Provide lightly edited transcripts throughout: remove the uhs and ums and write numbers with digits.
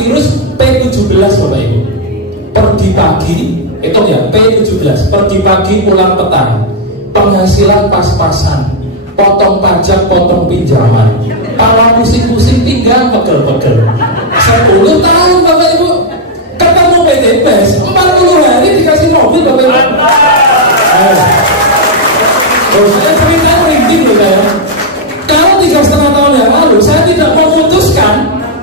virus P17 Bapak Ibu. Pergi pagi, itu ya P17, pergi pagi pulang petang, penghasilan pas-pasan, potong pajak, potong pinjaman, pala pusing-pusing tinggal pegel-pegel. 10 tahun Bapak Ibu ketemu PTBS, 40 hari dikasih mobil Bapak Ibu. Saya cerita merinding loh saya. Kalau 3,5 tahun yang lalu saya tidak memutuskan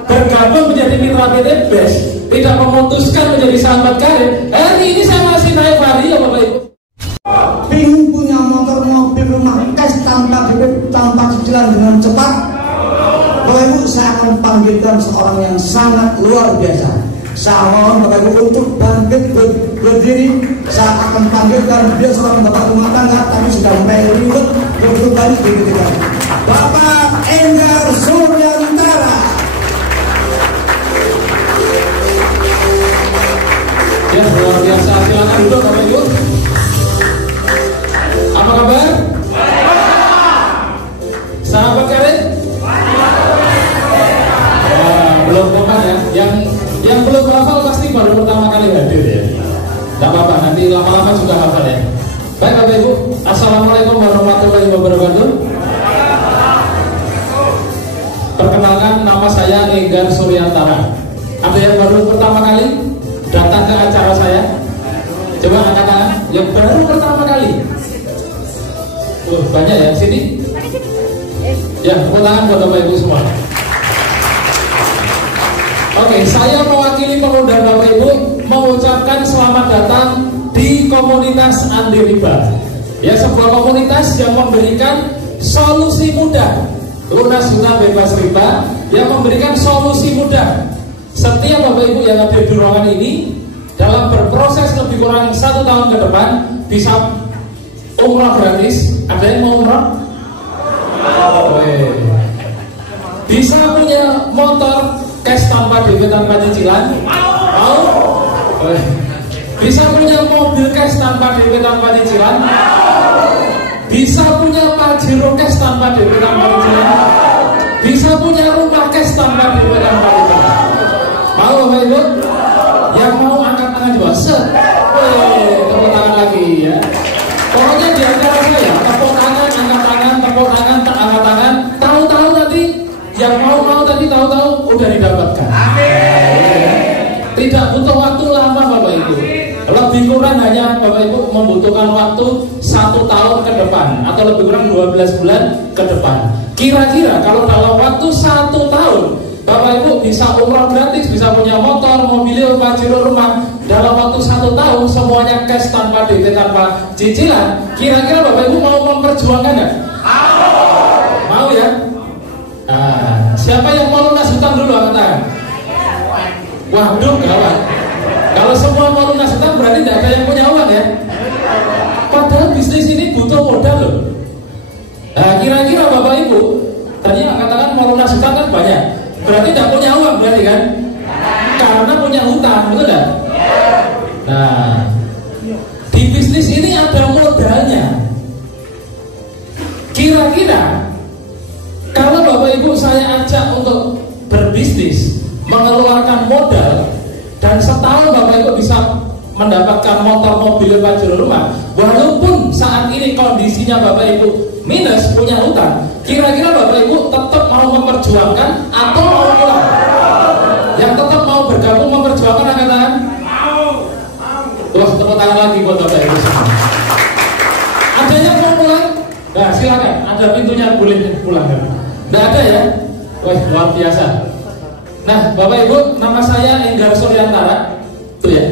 bergabung menjadi mitra PTBS, tidak memutuskan menjadi sahabat karir, hari ini saya masih naik vario Bapak Ibu. Bingung punya motor, mobil, rumah, cash tanpa DP, tanpa cicilan dengan cepat. Bapak Ibu, saya akan panggilkan seorang yang sangat luar biasa. Saya mohon Bapak Ibu untuk bangkit berdiri. Saya akan panggilkan dia seorang bapak rumah tangga, tapi sudah mulai ribet untuk balik di ketika. Bapak Enggar Suryantara. Ya, luar biasa. Silakan duduk Bapak Ibu. Apa kabar? Sahabat karir? Belum pernah ya. Yang belum hafal pasti baru pertama kali hadir ya. Tidak apa-apa, nanti lama-lama juga hafal ya. Baik Bapak Ibu, Assalamualaikum warahmatullahi wabarakatuh. Perkenalkan, nama saya Enggar Suryantara. Ada yang baru pertama kali datang ke acara saya? Coba angkat tangan. Yang baru pertama kali. Banyak ya sini. Ya, tepuk tangan buat Bapak Ibu semua. Oke, saya mewakili pengundang Bapak Ibu mengucapkan selamat datang di komunitas Anti Riba. Ya, sebuah komunitas yang memberikan solusi mudah, lunas hutang bebas riba, yang memberikan solusi mudah. Setiap Bapak Ibu yang ada di ruangan ini dalam berproses lebih kurang 1 tahun ke depan bisa umrah gratis. Ada yang mau umrah? Bisa punya motor cash tanpa DP, tanpa cicilan? Mau? Bisa punya mobil cash tanpa DP, tanpa cicilan? Bisa punya Pajero cash tanpa DP, tanpa cicilan? Bisa punya rumah cash tanpa DP, tanpa cicilan? Mau Bapak Ibu? Yang mau angkat tangan juga. Tepuk tangan lagi ya. Pokoknya di antara saya, tepuk tangan, angkat tangan, tepuk tangan, angkat tangan. Tahu-tahu nanti yang mau tadi tahu-tahu udah didapatkan. Tidak butuh waktu lama Bapak Ibu. Lebih kurang hanya Bapak Ibu membutuhkan waktu 1 tahun ke depan atau lebih kurang 12 bulan ke depan. Kira-kira kalau dalam waktu 1 tahun Bapak Ibu bisa umrah gratis, bisa punya motor, mobil, Pajero, rumah dalam waktu 1 tahun, semuanya cash tanpa DP, tanpa cicilan. Kira-kira Bapak Ibu mau memperjuangkan nggak? Mau ya? Siapa yang mau lunas hutang dulu angkat tangan? Waduh, gawat. Kalau semua mau lunas hutang berarti tidak ada yang punya uang ya. Padahal bisnis ini butuh modal loh. Kira-kira Bapak Ibu tadi angkat tangan mau lunas hutang kan banyak. Berarti tidak punya uang berarti kan? Karena punya hutang, betul tidak? Nah, di bisnis ini ada modalnya. Kira-kira kalau Bapak Ibu saya ajak untuk berbisnis, mengeluarkan modal, dan setahun Bapak Ibu bisa mendapatkan motor, mobil, Pajero, rumah, walaupun saat ini kondisinya Bapak Ibu minus, punya hutang, kira-kira Bapak Ibu tetap mau memperjuangkan atau mau pulang? Yang tetap mau bergabung memperjuangkan angkat tangan? Wah, tepuk tangan lagi buat Bapak Ibu semua. Ada yang mau pulang? Nah, silakan, ada pintunya, boleh pulang kan? Nggak ada ya? Wah, luar biasa. Nah, Bapak Ibu, nama saya Enggar Suryantara. Tuh ya,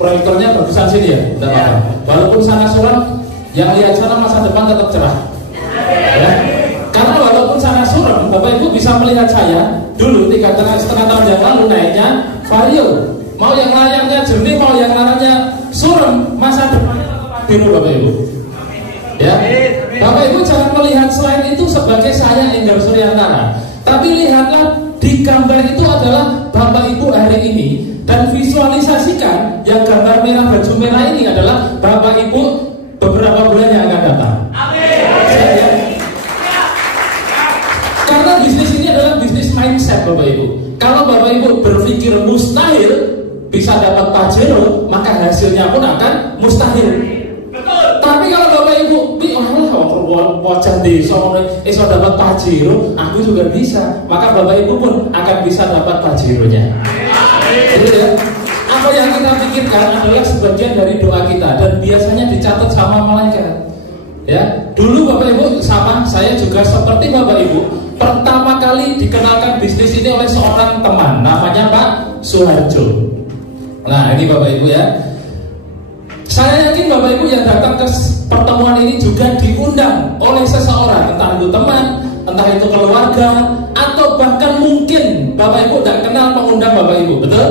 proyektornya bagusan sini ya, tidak apa-apa. Walaupun sana suram, yang lihat sana masa depan tetap cerah. Ya. Karena walaupun sana suram, Bapak Ibu bisa melihat saya dulu 3,5 tahun yang lalu naiknya vario. Mau yang layarnya jernih, mau yang layarnya suram, masa depannya tetap biru Bapak Ibu. Ya, Bapak Ibu jangan melihat selain itu sebagai saya Enggar Suryantara, tapi lihatlah di gambar itu adalah Bapak Ibu hari ini, dan visualisasikan yang gambar merah baju merah ini adalah Bapak Ibu beberapa bulan yang akan datang. Amin. Ya. Karena bisnis ini adalah bisnis mindset Bapak Ibu. Kalau Bapak mustahil. Tapi kalau Bapak Ibu wajah desa iso dapat pajero, aku juga bisa. Maka Bapak Ibu pun akan bisa dapat pajeronya. Gitu ya. Apa yang kita pikirkan adalah sebagian dari doa kita dan biasanya dicatat sama malaikat. Ya, dulu Bapak Ibu sama saya juga seperti Bapak Ibu pertama kali dikenalkan bisnis ini oleh seorang teman, namanya Pak Suharjo. Nah ini Bapak Ibu ya. Saya yakin Bapak Ibu yang datang ke pertemuan ini juga diundang oleh seseorang, entah itu teman, entah itu keluarga, atau bahkan mungkin Bapak Ibu tidak kenal pengundang Bapak Ibu, betul?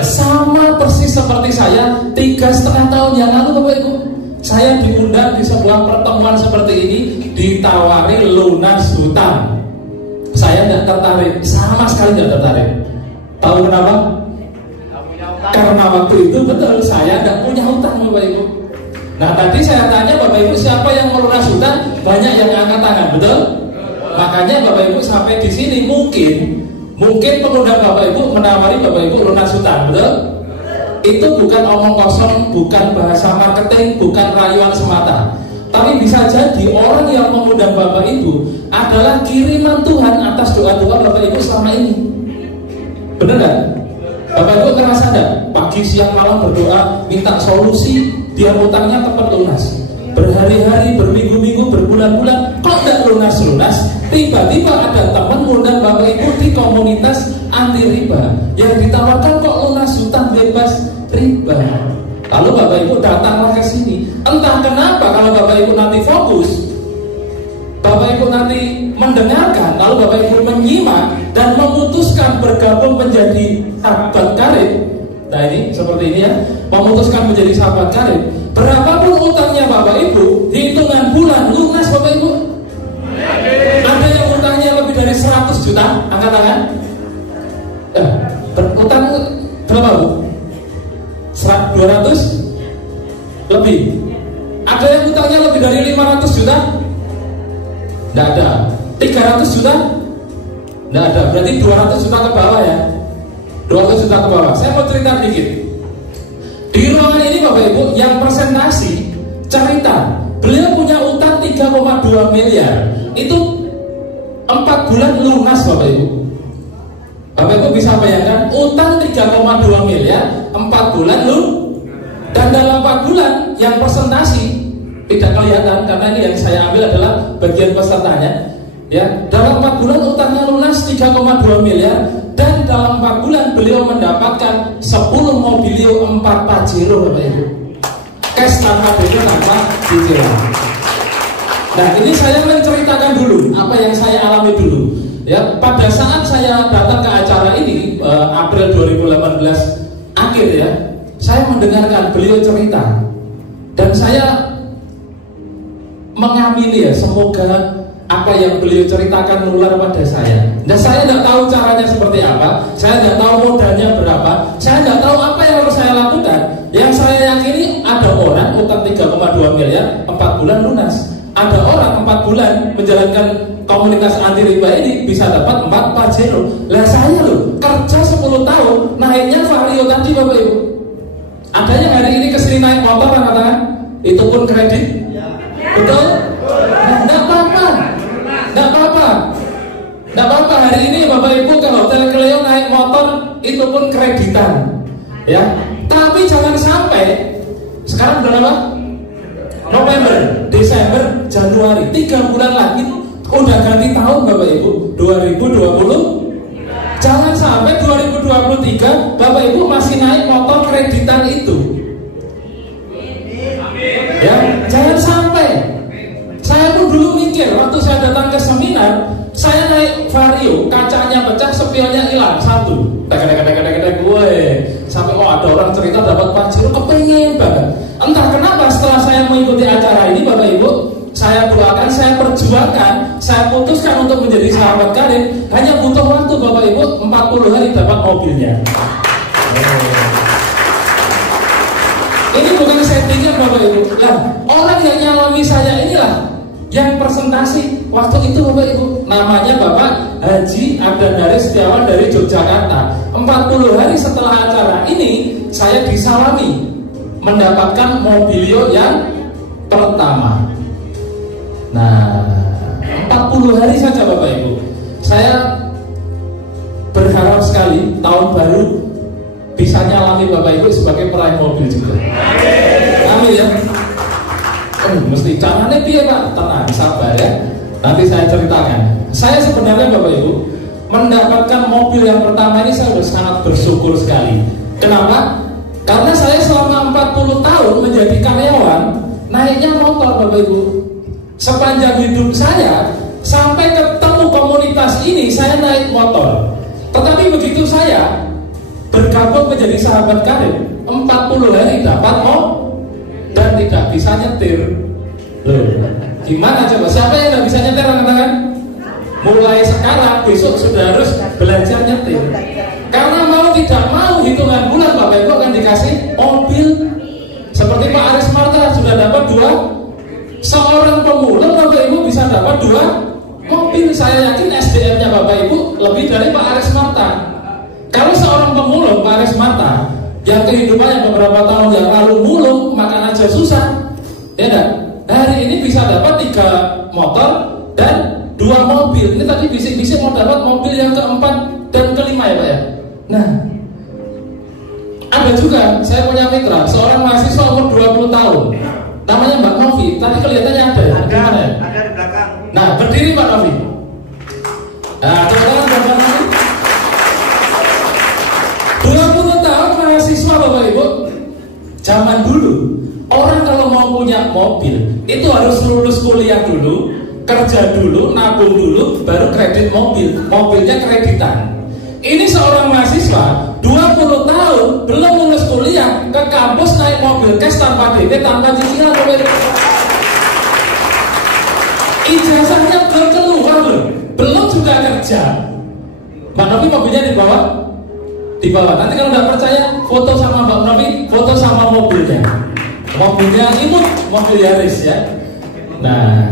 Sama persis seperti saya 3,5 tahun yang lalu Bapak Ibu. Saya diundang di sebuah pertemuan seperti ini, ditawari lunas hutang. Saya tidak tertarik, sama sekali tidak tertarik. Tahu kenapa? Karena waktu itu betul saya tidak punya hutang Bapak Ibu. Nah tadi saya tanya Bapak Ibu siapa yang melunas hutang, banyak yang angkat tangan, betul? Makanya Bapak Ibu sampai di sini mungkin pengundang Bapak Ibu menawari Bapak Ibu lunas hutang, betul? Itu bukan omong kosong, bukan bahasa marketing, bukan rayuan semata. Tapi bisa jadi orang yang mengundang Bapak Ibu adalah kiriman Tuhan atas doa-doa Bapak Ibu selama ini. Benar gak? Bapak Ibu ngerasa gak? Pagi, siang, malam berdoa, minta solusi, dia utangnya tepat lunas. Berhari-hari, berminggu-minggu, berbulan-bulan, kok gak lunas-lunas? Tiba-tiba ada teman mengundang Bapak Ibu di komunitas anti riba yang ditawarkan kok lunas hutang bebas riba. Lalu Bapak Ibu datanglah ke sini. Entah kenapa kalau Bapak Ibu nanti fokus, Bapak Ibu nanti mendengarkan, lalu Bapak Ibu menyimak dan memutuskan bergabung menjadi sahabat karib. Nah ini seperti ini ya, memutuskan menjadi sahabat karib. Berapapun utangnya Bapak Ibu, hitungan bulan lunas Bapak Ibu. Ada yang utangnya lebih dari 100 juta, angkat tangan. Berutang berapa Bu? 200 lebih. Ada yang utangnya lebih dari 500 juta? Tidak ada. 300 juta? Tidak ada. Berarti 200 juta ke bawah ya. 200 juta ke bawah. Saya mau cerita dikit. Di ruangan ini Bapak Ibu yang presentasi cerita beliau punya utang 3,2 miliar. Itu 4 bulan lunas Bapak Ibu. Bapak Ibu bisa bayangkan utang 3,2 miliar 4 bulan lu. Dan dalam 4 bulan yang presentasi tidak kelihatan karena ini yang saya ambil adalah bagian pesertanya. Ya, dalam 4 bulan utangnya lunas 3,2 miliar dan dalam 4 bulan beliau mendapatkan 10 mobilio 4 pajero Bapak Ibu. Cash tanpa DP tanpa cicilan. Nah ini saya menceritakan dulu apa yang saya alami dulu. Ya, pada saat saya datang ke acara ini April 2018 akhir ya, saya mendengarkan beliau cerita dan saya mengamini ya, semoga apa yang beliau ceritakan menular pada saya. Nah saya tidak tahu caranya seperti apa, saya tidak tahu modalnya berapa, saya tidak tahu apa yang harus saya lakukan. Yang saya yakini ada orang utang 3,2 miliar 4 bulan lunas. Ada orang 4 bulan menjalankan komunitas anti riba ini bisa dapat 4 pajero. Lah saya loh kerja 10 tahun naiknya Vario tadi Bapak Ibu. Ada yang hari ini kesini naik motor katakan itu pun kredit, betul? Nah, enggak apa-apa, enggak apa-apa, enggak apa-apa. Hari ini Bapak Ibu ke Hotel Cleo naik motor itu pun kreditan, ya. Tapi jangan sampai sekarang berapa? November, Desember, Januari, 3 bulan lagi udah ganti tahun Bapak Ibu 2020. Jangan sampai 2023 Bapak Ibu masih naik motor kreditan itu. Ya, jangan sampai. Saya pun dulu mikir waktu saya datang ke seminar, saya naik Vario, kacanya pecah, spionnya hilang satu. Gue sampai ada orang cerita dapat pajero, kepengen banget. Entah kenapa setelah saya mengikuti acara ini Bapak Ibu, saya doakan, saya perjuangkan, saya putuskan untuk menjadi sahabat karib. Hanya butuh waktu Bapak Ibu 40 hari dapat mobilnya. Ini bukan settingan Bapak Ibu. Lah, orang yang nyalami saya inilah yang presentasi waktu itu Bapak Ibu. Namanya Bapak Haji Abdandari Setiawan dari Yogyakarta. 40 hari setelah acara ini saya disalami mendapatkan mobilio yang pertama. Nah, 40 hari saja Bapak Ibu. Saya berharap sekali tahun baru bisa nyalami Bapak Ibu sebagai peraih mobil juga. Amin ya. Mesti caranya piye Pak? Tenang, sabar ya. Nanti saya ceritakan. Saya sebenarnya Bapak Ibu mendapatkan mobil yang pertama ini saya sudah sangat bersyukur sekali. Kenapa? Karena saya selama 40 tahun menjadi karyawan naiknya motor Bapak Ibu. Sepanjang hidup saya sampai ketemu komunitas ini saya naik motor. Tetapi begitu saya bergabung menjadi sahabat karib, 40 hari dapat dan tidak bisa nyetir. Loh, gimana coba? Siapa yang tidak bisa nyetir angkat tangan? Mulai sekarang besok sudah harus belajar nyetir. Karena mau tidak mau hitungan bulan Bapak Ibu akan dikasih mobil. Seperti Pak Aris Marta sudah dapat 2. Seorang pemulung Bapak Ibu bisa dapat 2 mobil. Saya yakin SDM-nya Bapak Ibu lebih dari Pak Aris Marta. Kalau seorang pemulung Pak Aris Marta yang kehidupannya beberapa tahun yang lalu mulung, makan aja susah, ya enggak? Hari ini bisa dapat 3 motor dan 2 mobil. Ini tadi bisik-bisik mau dapat mobil yang keempat dan kelima ya Pak ya. Nah, ada juga saya punya mitra, seorang mahasiswa umur 20 tahun, namanya Mbak Novi. Tadi kelihatannya ada ya? Ada di belakang. Nah, berdiri Mbak Novi. Nah, teman-teman Mbak Novi 20 tahun mahasiswa Bapak Ibu. Zaman dulu orang kalau mau punya mobil itu harus lulus kuliah dulu, kerja dulu, nabung dulu, baru kredit mobil. Mobilnya kreditan. Ini seorang mahasiswa 20 tahun belum lulus kuliah ke kampus naik mobil cash tanpa DP, tanpa cicilan. Ijazahnya belum keluar loh, belum juga kerja. Mbak Novi mobilnya dibawa. Nanti kalau nggak percaya, foto sama Mbak Novi, foto sama mobilnya. Mobilnya imut, mobil Yaris ya. Nah,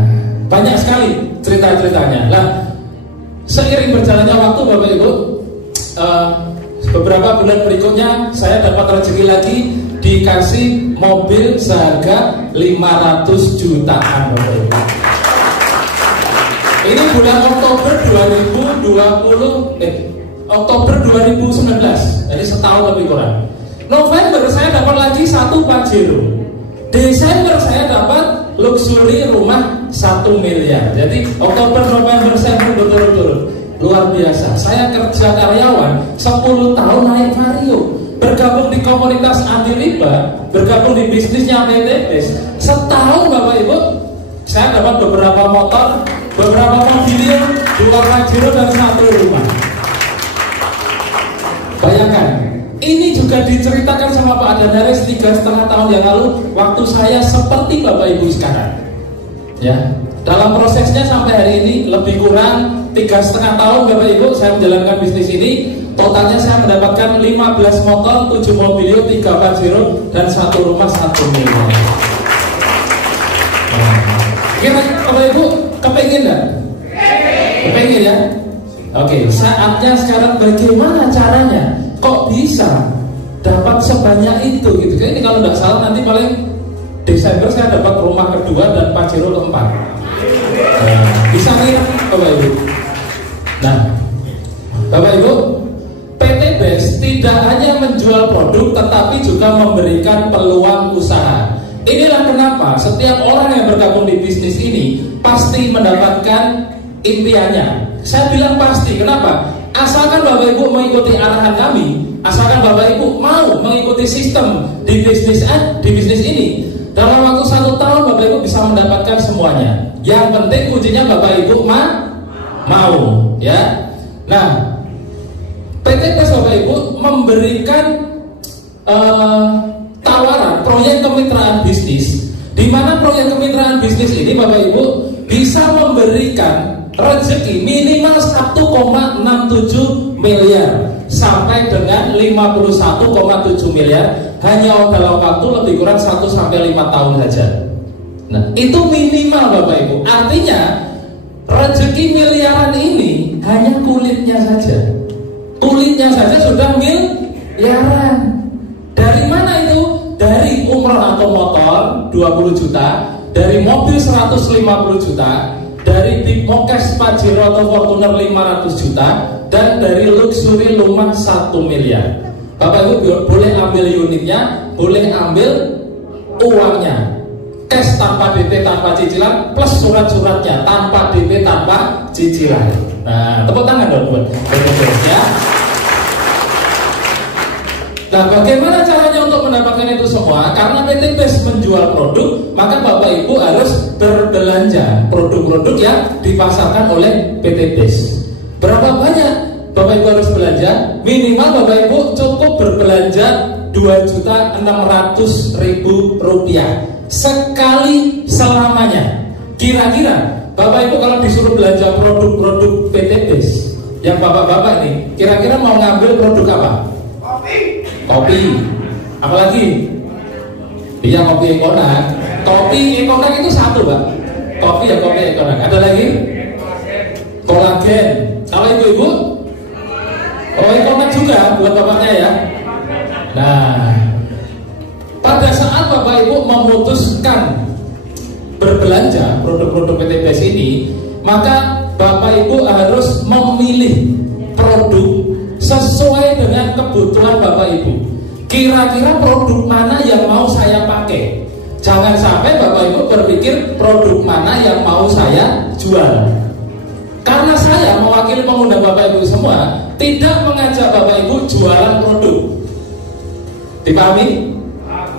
banyak sekali cerita-ceritanya. Nah, seiring berjalannya waktu Bapak Ibu, beberapa bulan berikutnya saya dapat rezeki lagi dikasih mobil seharga 500 jutaan Bapak Ibu. Ini bulan Oktober 2019, jadi setahun lebih kurang. November saya dapat lagi 1 Pajero. Desember saya dapat luxury rumah 1 miliar. Jadi Oktober, November, Desember berturut-turut. Luar biasa. Saya kerja karyawan 10 tahun naik Vario, bergabung di komunitas anti riba, bergabung di bisnisnya PTBes. Setahun Bapak Ibu, saya dapat beberapa motor, beberapa mobil, 2 Pajero dan 1 rumah. Bayangkan, ini juga diceritakan sama Pak Adanaris 3,5 tahun yang lalu, waktu saya seperti Bapak Ibu sekarang. Ya, dalam prosesnya sampai hari ini lebih kurang 3,5 tahun Bapak Ibu saya menjalankan bisnis ini. Totalnya saya mendapatkan 15 motor, 7 mobil, 3 Pajero dan 1 rumah 1 miliar. Kira Bapak Ibu kepengin nggak? Kepengin ya? Oke, saatnya sekarang bagaimana caranya? Kok bisa dapat sebanyak itu gitu? Ini kalau nggak salah nanti paling Desember saya dapat rumah kedua dan Pajero keempat. Bisa nih Bapak Ibu. Nah, Bapak Ibu, PTBes tidak hanya menjual produk tetapi juga memberikan peluang usaha. Inilah kenapa setiap orang yang bergabung di bisnis ini pasti mendapatkan impiannya. Saya bilang pasti, kenapa? Asalkan Bapak Ibu mengikuti arahan kami, asalkan Bapak Ibu mau mengikuti sistem di bisnis ini, dalam waktu 1 tahun Bapak Ibu bisa mendapatkan semuanya. Yang penting kuncinya Bapak Ibu mau, ya. Nah, PTBes Bapak Ibu memberikan tawaran proyek kemitraan bisnis, di mana proyek kemitraan bisnis ini Bapak Ibu bisa memberikan rezeki minimal 1,67 miliar sampai dengan 51,7 miliar hanya dalam waktu lebih kurang 1-5 tahun saja. Nah, itu minimal Bapak Ibu. Artinya rezeki miliaran ini hanya kulitnya saja. Kulitnya saja sudah miliaran. Dari mana itu? dari umroh atau motor 20 juta, dari mobil 150 juta, dari Big Mokes Pajero atau Fortuner 500 juta, dan dari luxury rumah 1 miliar. Bapak Ibu boleh ambil unitnya, boleh ambil uangnya, cash tanpa DP tanpa cicilan, plus surat-suratnya tanpa DP tanpa cicilan. Nah, tepuk tangan dong buat BTBS ya. Nah, bagaimana caranya untuk mendapatkan itu semua? Karena PTBS menjual produk, maka Bapak Ibu harus berbelanja produk-produk yang dipasarkan oleh PTBS. Berapa banyak Bapak Ibu harus belanja? Minimal Bapak Ibu cukup berbelanja Rp2.600.000 sekali selamanya. Kira-kira Bapak Ibu kalau disuruh belanja produk-produk PTBS yang bapak-bapak nih, kira-kira mau ngambil produk apa? Kopi. Apalagi? Iya, kopi Ekonak. Kopi Ekonak itu satu, Pak. Kopi ya, kopi Ekonak. Ada lagi? Kolagen. Kalau ibu-ibu? Oh, Ekonak juga buat bapaknya ya. Nah, pada saat Bapak Ibu memutuskan berbelanja produk-produk PTBS ini, maka Bapak Ibu harus memilih produk sesuai dengan kebutuhan Bapak Ibu. Kira-kira produk mana yang mau saya pakai? Jangan sampai Bapak Ibu berpikir produk mana yang mau saya jual. Karena saya mewakili pengundang Bapak Ibu semua, tidak mengajak Bapak Ibu jualan produk. Dipahami?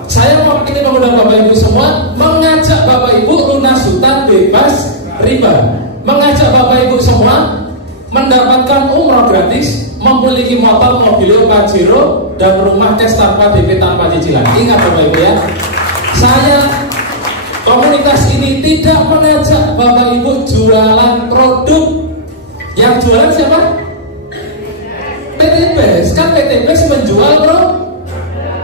Saya mewakili pengundang Bapak Ibu semua, mengajak Bapak Ibu lunas hutang bebas riba, mengajak Bapak Ibu semua mendapatkan umroh gratis, memiliki motor mobil Pajero, dan rumah cash tanpa DP tanpa cicilan. Ingat Bapak Ibu ya, saya komunitas ini tidak mengajak Bapak Ibu jualan produk. Yang jualan siapa? PTBS. Kan PTBS menjual bro.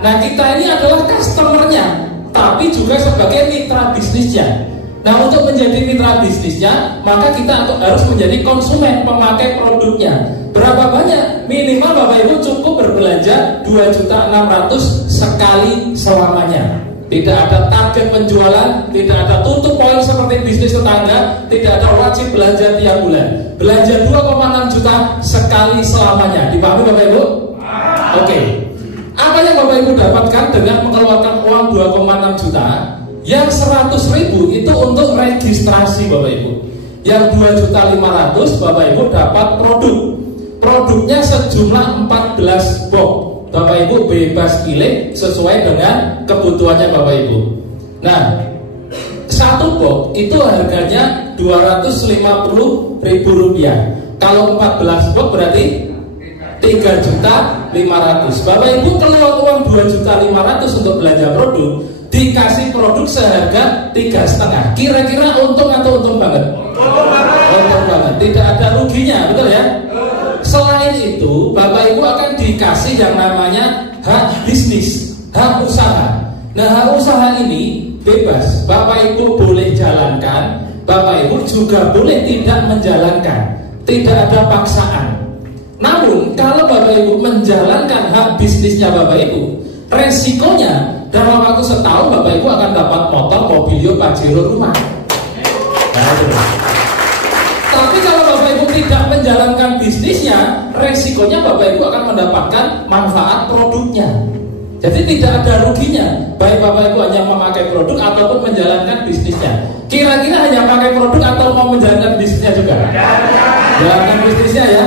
Nah, kita ini adalah customernya, tapi juga sebagai mitra bisnisnya. Nah, untuk menjadi mitra bisnisnya, maka kita harus menjadi konsumen, pemakai produknya. Berapa banyak? Minimal Bapak Ibu cukup berbelanja Rp2.600.000 sekali selamanya. Tidak ada target penjualan, tidak ada tutup poin seperti bisnis tetangga, tidak ada wajib belanja tiap bulan. Belanja 2,6 juta sekali selamanya. Dipahami Bapak Ibu? Oke. Apa yang Bapak Ibu dapatkan dengan mengeluarkan uang 2,6 juta? Yang 100.000 itu untuk registrasi Bapak Ibu. Yang 2.500.000 Bapak Ibu dapat produk. Produknya sejumlah 14 box. Bapak Ibu bebas pilih sesuai dengan kebutuhannya Bapak Ibu. Nah, satu box itu harganya Rp250.000. Kalau 14 box berarti 3.500.000. Bapak Ibu keluar uang 2.500.000 untuk belanja produk, dikasih produk seharga 3,5. Kira-kira untung atau untung banget? Untung banget. Tidak ada ruginya, betul ya? Selain itu, Bapak Ibu akan dikasih yang namanya hak bisnis, hak usaha. Nah, hak usaha ini bebas. Bapak Ibu boleh jalankan, Bapak Ibu juga boleh tidak menjalankan. Tidak ada paksaan. Namun, kalau Bapak Ibu menjalankan hak bisnisnya Bapak Ibu, resikonya dalam waktu setahun Bapak Ibu akan dapat motor, mobil, Pajero, rumah. Nah, itu. Tapi kalau Bapak Ibu tidak menjalankan bisnisnya, resikonya Bapak Ibu akan mendapatkan manfaat produknya. Jadi tidak ada ruginya, baik Bapak Ibu hanya memakai produk ataupun menjalankan bisnisnya. Kira-kira hanya pakai produk atau mau menjalankan bisnisnya juga? Jalankan bisnisnya ya.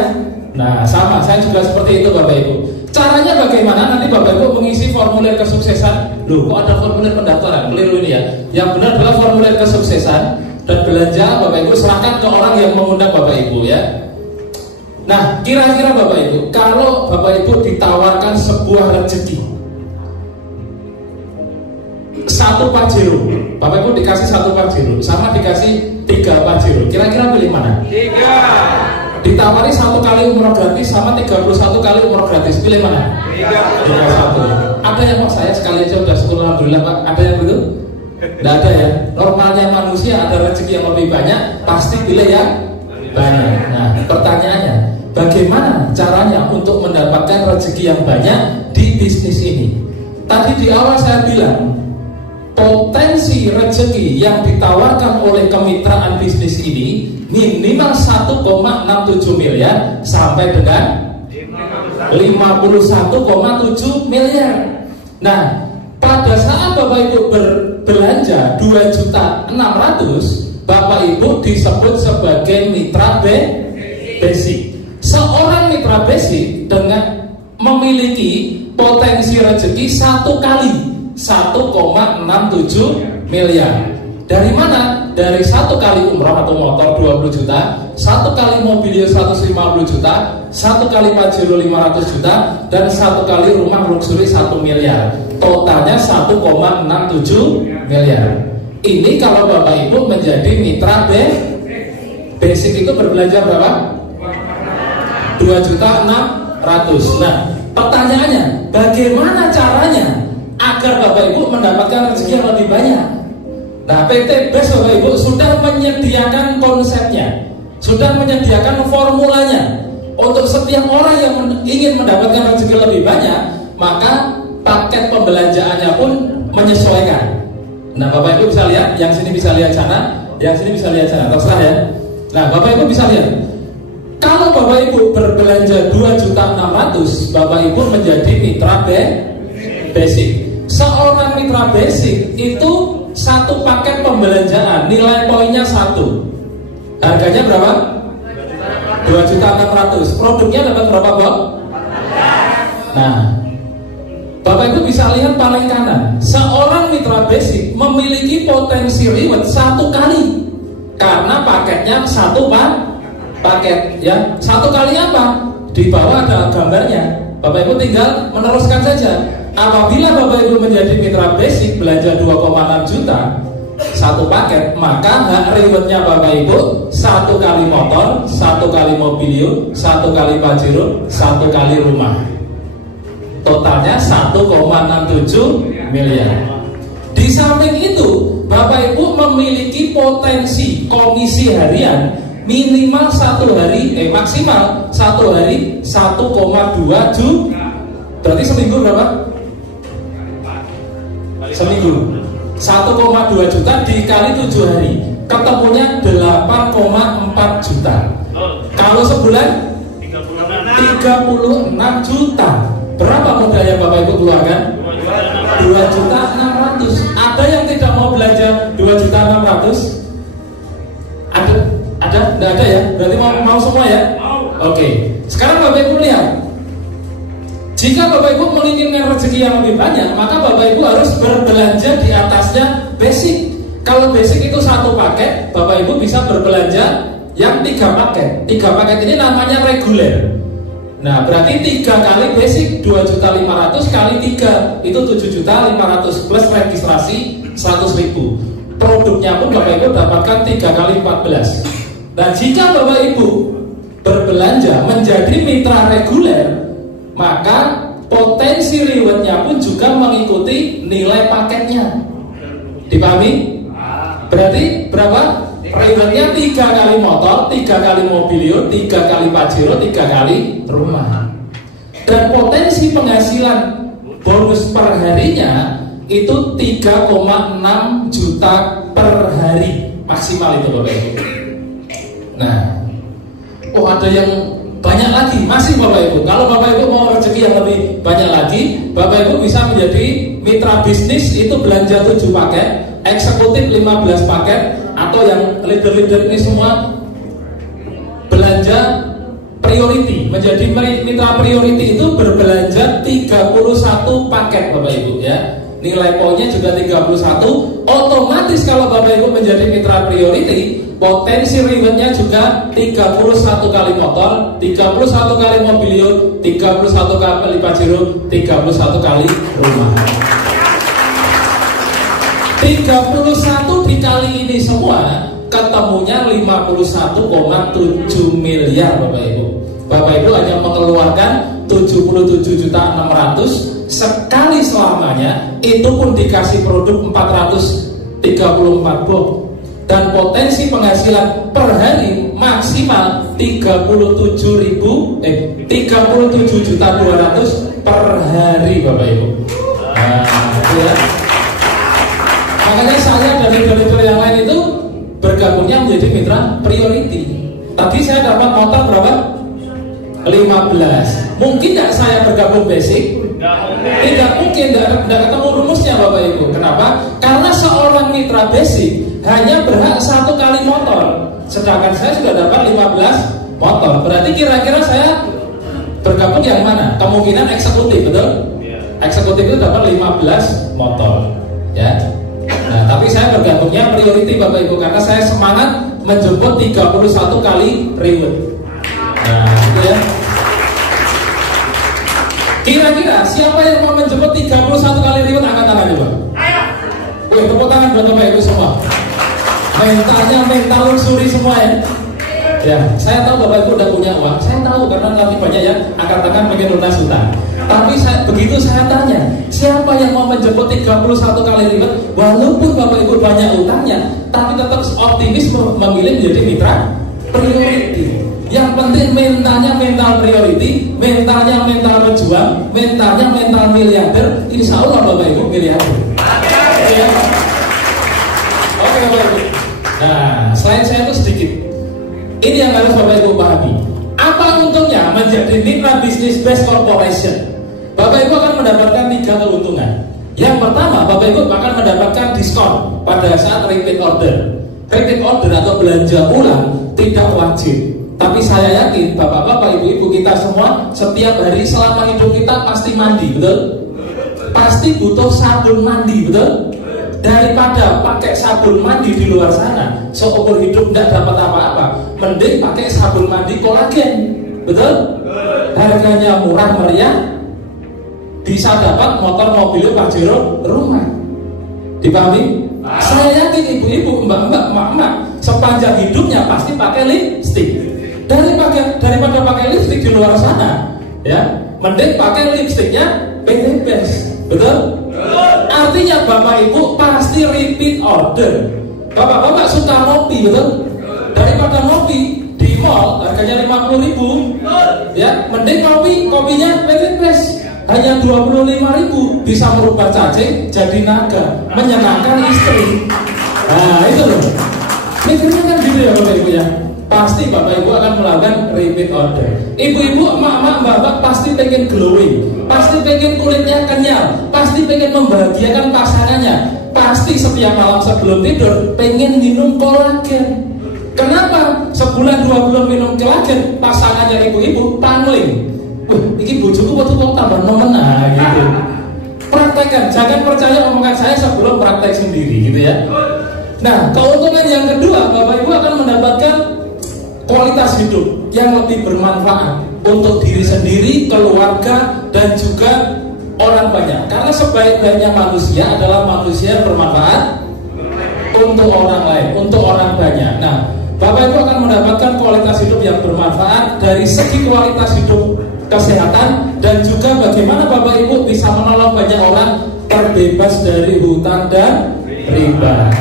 Nah, sama, saya juga seperti itu Bapak Ibu. Caranya bagaimana? Nanti Bapak Ibu mengisi formulir kesuksesan. Loh, kok ada formulir pendaftaran? Keliru ini ya. Yang benar adalah formulir kesuksesan. Dan belanja Bapak Ibu serahkan ke orang yang mengundang Bapak Ibu ya. Nah, kira-kira Bapak Ibu, kalau Bapak Ibu ditawarkan sebuah rezeki, satu Pajero, Bapak Ibu dikasih satu Pajero, sama dikasih 3 Pajero, kira-kira pilih mana? 3. Ditawari 1 kali umroh gratis sama 31 kali umroh gratis, pilih mana? 3. 1. Ada yang mau saya sekali aja udah syukur alhamdulillah Pak. Ada yang begitu? Tidak ada ya. Normalnya manusia ada rezeki yang lebih banyak, pasti pilih yang banyak. Nah, pertanyaannya, bagaimana caranya untuk mendapatkan rezeki yang banyak di bisnis ini? tadi di awal saya bilang potensi rezeki yang ditawarkan oleh kemitraan bisnis ini minimal 1,67 miliar sampai dengan 51,7 miliar. Nah, pada saat Bapak Ibu berbelanja 2.600.000, Bapak Ibu disebut sebagai mitra basic. Seorang mitra basic dengan memiliki potensi rezeki 1 kali 1,67 miliar. Dari mana? Dari 1 kali umroh atau motor 20 juta, 1 kali mobil 150 juta, 1 kali pajero 500 juta, dan 1 kali rumah luxury 1 miliar. Totalnya 1,67 miliar. Ini kalau Bapak Ibu menjadi mitra basic itu berbelanja berapa? 2.600.000. Nah, pertanyaannya, bagaimana caranya agar Bapak Ibu mendapatkan rezeki yang lebih banyak? Nah, PT BES Bapak Ibu sudah menyediakan konsepnya, sudah menyediakan formulanya. Untuk setiap orang yang ingin mendapatkan rezeki lebih banyak, maka paket pembelanjaannya pun menyesuaikan. Nah, Bapak Ibu bisa lihat, yang sini bisa lihat sana, yang sini bisa lihat sana, terserah ya. Nah, Bapak Ibu bisa lihat, kalau Bapak Ibu berbelanja 2.600.000, Bapak Ibu menjadi mitra basic. Seorang mitra basic itu 1 paket pembelanjaan, nilai poinnya 1. Harganya berapa? 2.600.000. Produknya dapat berapa, Bob? Nah, Bapak Ibu bisa lihat paling kanan. Seorang mitra basic memiliki potensi reward 1 kali, karena paketnya 1 paket, ya. 1 kali apa? Di bawah ada gambarnya. Bapak Ibu tinggal meneruskan saja. Apabila Bapak Ibu menjadi mitra basic belanja 2,6 juta 1 paket, maka hak rewardnya Bapak Ibu 1 kali motor, 1 kali mobilio, 1 kali pajero, 1 kali rumah. Totalnya 1,67 miliar. Di samping itu, Bapak Ibu memiliki potensi komisi harian minimal 1 hari, maksimal 1 hari 1,2 juta. Berarti seminggu berapa? Seminggu 1,2 juta dikali 7 hari, ketemunya 8,4 juta. Kalau sebulan 36 juta. Berapa modalnya Bapak Ibu keluarkan? 2.600.000. Ada yang tidak mau belanja 2.600.000? Ada? Tidak ada ya? Berarti mau semua ya? Oke. Sekarang Bapak Ibu lihat, jika Bapak Ibu menginginkan rezeki yang lebih banyak, maka Bapak Ibu harus berbelanja di atasnya basic. Kalau basic itu 1 paket, Bapak Ibu bisa berbelanja yang 3 paket. 3 paket ini namanya reguler. Nah, berarti 3 kali basic 2.500.000 kali 3 itu 7.500.000 plus registrasi 100.000. Produknya pun Bapak Ibu dapatkan 3 kali 14. Nah, jika Bapak Ibu berbelanja menjadi mitra reguler, maka potensi rewardnya pun juga mengikuti nilai paketnya. Dipahami? Berarti berapa? Rewardnya 3 kali motor, 3 kali mobilio, 3 kali pajero, 3 kali rumah. Dan potensi penghasilan bonus per harinya itu 3,6 juta per hari maksimal itu Bapak Ibu. Nah, ada yang banyak lagi, masih Bapak Ibu. Kalau Bapak Ibu mau rezeki yang lebih banyak lagi, Bapak Ibu bisa menjadi mitra bisnis, itu belanja 7 paket, eksekutif 15 paket, atau yang leader-leader ini semua belanja priority. Menjadi mitra priority itu berbelanja 31 paket Bapak Ibu ya. Nilai poinnya juga 31. Otomatis kalau Bapak Ibu menjadi mitra priority, potensi rewardnya juga 31 kali motor, 31 kali mobilio, 31 kali pajero, 31 kali rumah. 31 dikali ini semua ketemunya 51,7 miliar Bapak Ibu. Bapak Ibu hanya mengeluarkan 77.600.000 sekali selamanya, itu pun dikasih produk 434 box. Dan potensi penghasilan per hari maksimal 37.200.000 per hari Bapak Ibu. Nah, itu ya. Makanya saya dari dealer yang lain itu bergabungnya menjadi mitra priority. Tadi saya dapat motor berapa? 15. Mungkin nggak saya bergabung basic? Tidak mungkin, tidak ketemu rumusnya Bapak Ibu. Kenapa? Karena seorang mitra basic hanya berhak 1 kali motor, sedangkan saya sudah dapat 15 motor. Berarti kira-kira saya bergabung yang mana? Kemungkinan eksekutif, betul? Eksekutif itu dapat 15 motor, ya. Nah, tapi saya bergabungnya priority Bapak Ibu karena saya semangat menjemput 31 kali reward. Nah, itu ya. Kira-kira siapa yang mau menjemput 31 kali reward, angkat tangan coba. Wih, tepuk tangan buat Bapak Ibu semua. Mentalnya mental luxury semua ya. Ya, saya tahu Bapak Ibu udah punya uang. Saya tahu karena nanti banyak yang angkat tangan pengen lunas utang. Tapi begitu saya tanya, siapa yang mau menjemput 31 kali reward, walaupun Bapak Ibu banyak utangnya, tapi tetap optimis memilih menjadi mitra priority. Yang penting mentalnya mental priority, mentalnya mental pejuang, mentalnya mental miliarder. Insya Allah Bapak Ibu miliarder. Ya. Oke Bapak Ibu. Nah, selain saya itu sedikit. Ini yang harus Bapak Ibu pahami. Apa untungnya menjadi mitra bisnis best corporation? Bapak Ibu akan mendapatkan 3 keuntungan. Yang pertama, Bapak Ibu akan mendapatkan diskon pada saat repeat order. Repeat order atau belanja ulang tidak wajib. Tapi saya yakin Bapak-bapak, Ibu-ibu kita semua setiap hari selama hidup kita pasti mandi, betul? Pasti butuh sabun mandi, betul? Daripada pakai sabun mandi di luar sana seumur hidup tidak dapat apa-apa, mending pakai sabun mandi kolagen, betul? Harganya murah meriah, bisa dapat motor, mobil, pajero, rumah. Dipahami? Saya yakin ibu-ibu, mbak-mbak, mak-mak sepanjang hidupnya pasti pakai lipstick. Daripada pakai lipstick di luar sana, ya, mending pakai lipsticknya best, betul? Artinya Bapak Ibu pasti repeat order. Bapak-bapak suka ngopi, betul? Daripada ngopi di mall harganya 50.000, ya, mending kopinya best. Hanya 25.000 bisa merubah cacing jadi naga, menyenangkan istri. Nah itu loh. Mikirnya kan gitu ya Bapak Ibu ya. Pasti Bapak Ibu akan melakukan repeat order. Ibu-ibu, emak-emak, mbak-mbak pasti pengen glowing, pasti pengen kulitnya kenyal, pasti pengen membahagiakan pasangannya, pasti setiap malam sebelum tidur pengen minum kolagen. Kenapa? Sebulan 2 bulan minum kolagen, pasangannya ibu-ibu pangling. Ini bojoku waktu tambah nemen gitu. Praktekkan, jangan percaya omongan saya sebelum praktek sendiri gitu ya. Nah, keuntungan yang kedua, Bapak Ibu akan mendapatkan kualitas hidup yang lebih bermanfaat untuk diri sendiri, keluarga, dan juga orang banyak. Karena sebaik-baiknya manusia adalah manusia yang bermanfaat untuk orang lain, untuk orang banyak. Nah, Bapak Ibu akan mendapatkan kualitas hidup yang bermanfaat dari segi kualitas hidup, kesehatan, dan juga bagaimana Bapak Ibu bisa menolong banyak orang terbebas dari hutang dan riba.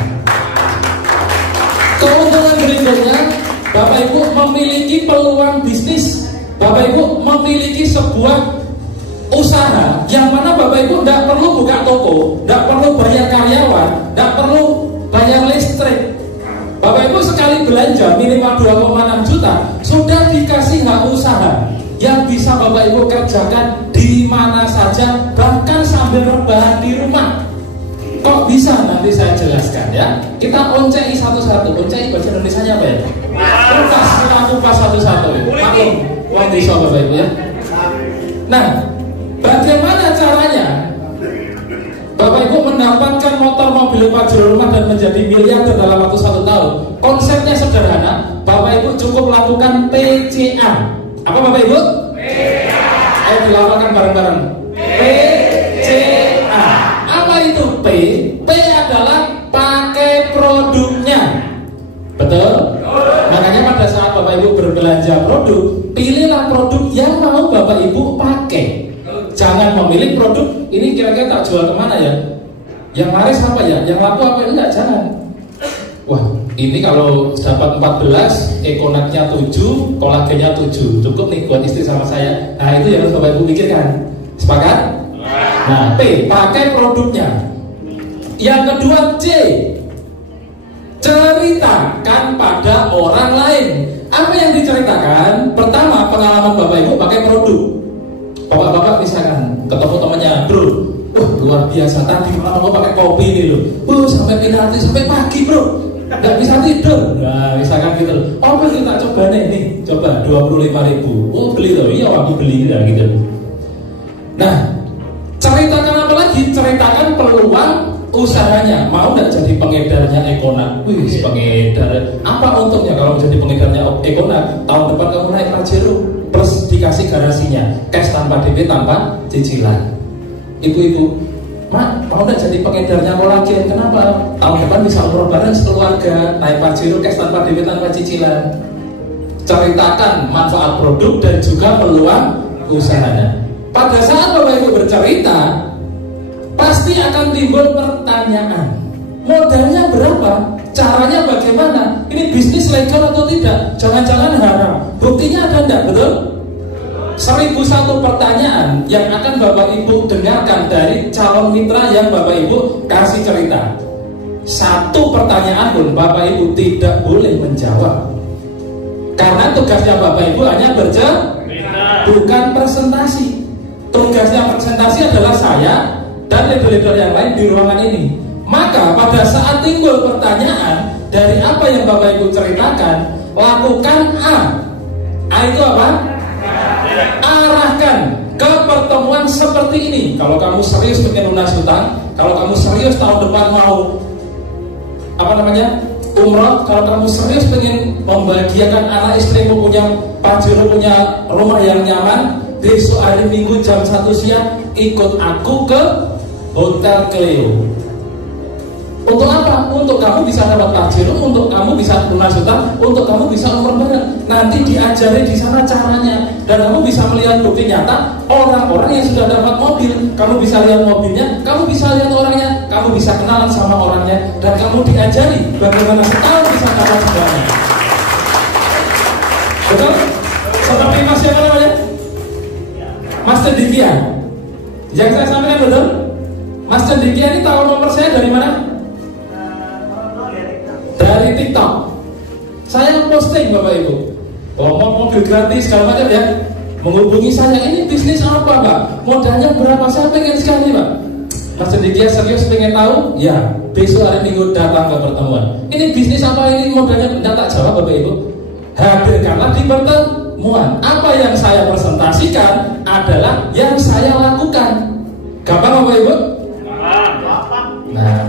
Keuntungan berikutnya, Bapak Ibu memiliki peluang bisnis. Bapak Ibu memiliki sebuah usaha yang mana Bapak Ibu tidak perlu buka toko, tidak perlu bayar karyawan, tidak perlu bayar listrik. Bapak Ibu sekali belanja minimal 2,6 juta sudah dikasih hak usaha yang bisa Bapak Ibu kerjakan di mana saja, bahkan sambil rebahan di rumah. Kok bisa? Nanti saya jelaskan ya. Kita oncei satu-satu. Oncei bahasa Indonesianya apa ya? Kupas satu-satu. Maklum, uang desa Bapak Ibu ya. Nah, bagaimana caranya Bapak Ibu mendapatkan motor, mobil, pajero, rumah dan menjadi miliarder dalam waktu 1 tahun? Konsepnya sederhana. Bapak Ibu cukup lakukan PCA. Apa Bapak Ibu? PCA. Ayo dilakukan bareng-bareng. PCA. Apa itu P? P adalah pakai produknya. Betul? Makanya pada saat Bapak Ibu berbelanja produk, pilihlah produk yang mau Bapak Ibu pakai. Jangan memilih produk ini kira-kira tak jual kemana ya? Yang laris apa ya? Yang laku apa enggak? Jangan. Wah, ini kalau dapat 14, ekonatnya 7, kolagennya 7, cukup nih buat istri sama saya. Nah itu yang harus Bapak Ibu pikirkan. Sepakat? Nah, P, pakai produknya. Yang kedua, C, ceritakan pada orang lain. Apa yang diceritakan? Pertama, pengalaman Bapak Ibu pakai produk. Bapak-bapak misalkan ketemu temannya, bro, luar biasa tadi malam gue pakai kopi ini loh, sampai penalti sampai pagi bro, nggak bisa tidur. Nah misalkan gitu loh, apa kita coba nih, coba 25.000, beli loh, iya aku beli gitu. Nah ceritakan apa lagi? Ceritakan peluang usahanya. Mau nggak jadi pengedarnya Econa? Pengedar, apa untungnya kalau jadi pengedarnya Econa? Tahun depan kamu naik Pajero plus dikasih garasinya, cash tanpa DP tanpa cicilan. Ibu-ibu, Mak, mau nggak jadi pengedarnya kolagen? Kenapa? Tahun depan bisa umroh bareng sekeluarga, naik Pajero cash tanpa DP tanpa cicilan. Ceritakan manfaat produk dan juga peluang usahanya. Pada saat Bapak Ibu bercerita, pasti akan timbul pertanyaan. Modalnya berapa? Caranya bagaimana? Ini bisnis legal atau tidak? Jangan-jangan haram. Buktinya ada enggak? Betul? 1001 pertanyaan yang akan Bapak Ibu dengarkan dari calon mitra yang Bapak Ibu kasih cerita. Satu pertanyaan pun Bapak Ibu tidak boleh menjawab. Karena tugasnya Bapak Ibu hanya bukan presentasi. Tugasnya presentasi adalah saya dan leader-leader yang lain di ruangan ini. Maka pada saat timbul pertanyaan dari apa yang Bapak Ibu ceritakan, lakukan A. A itu apa? Arahkan ke pertemuan seperti ini. Kalau kamu serius pengen lunas hutang, kalau kamu serius tahun depan mau umroh, kalau kamu serius pengen membahagiakan anak istrimu, punya Pajero, punya rumah yang nyaman, besok hari Minggu jam 1 siang ikut aku ke Hotel Cleo. Untuk apa? Untuk kamu bisa dapat Pajero, untuk kamu bisa lunas hutang, untuk kamu bisa umroh bareng. Nanti diajari di sana caranya, dan kamu bisa melihat bukti nyata orang-orang yang sudah dapat mobil. Kamu bisa lihat mobilnya, kamu bisa lihat orangnya, kamu bisa kenalan sama orangnya, dan kamu diajari bagaimana setahun bisa dapat semuanya. Betul? Seperti Mas siapa namanya? Mas Cendikia. Yang saya sampaikan betul? Mas Cendikia ini tahu nomor saya dari mana? Dari TikTok. Saya posting Bapak Ibu, mobil gratis segala macam ya, menghubungi saya. Ini bisnis apa Pak? Modalnya berapa? Saya pengen sekali Pak. Mas Cendikia serius pengen tahu? Ya, besok hari Minggu datang ke pertemuan. Ini bisnis apa ini? Modalnya tidak tak jawab Bapak Ibu. Hadirkanlah di pertemuan. Apa yang saya presentasikan adalah yang saya lakukan. Gampang Bapak Ibu? Nah,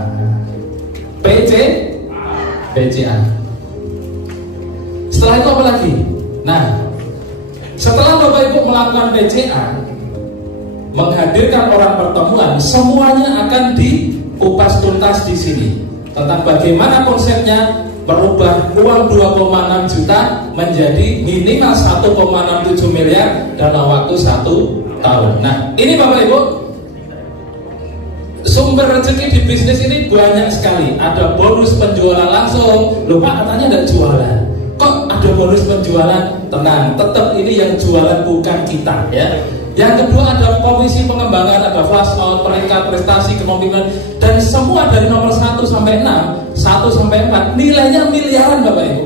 PCA. Setelah itu apa lagi? Nah, setelah Bapak Ibu melakukan PCA, menghadirkan orang pertemuan, semuanya akan dikupas tuntas di sini tentang bagaimana konsepnya merubah uang 2,6 juta menjadi minimal 1,67 miliar dalam waktu 1 tahun. Nah, ini Bapak Ibu, sumber rezeki di bisnis ini banyak sekali. Ada bonus penjualan langsung. Loh Pak, katanya ada jualan. Kok ada bonus penjualan? Tenang, tetap ini yang jualan bukan kita ya. Yang kedua ada komisi pengembangan, ada flash out, peringkat prestasi, kepemimpinan, dan semua dari nomor 1 sampai 6, 1 sampai 4 nilainya miliaran Bapak Ibu.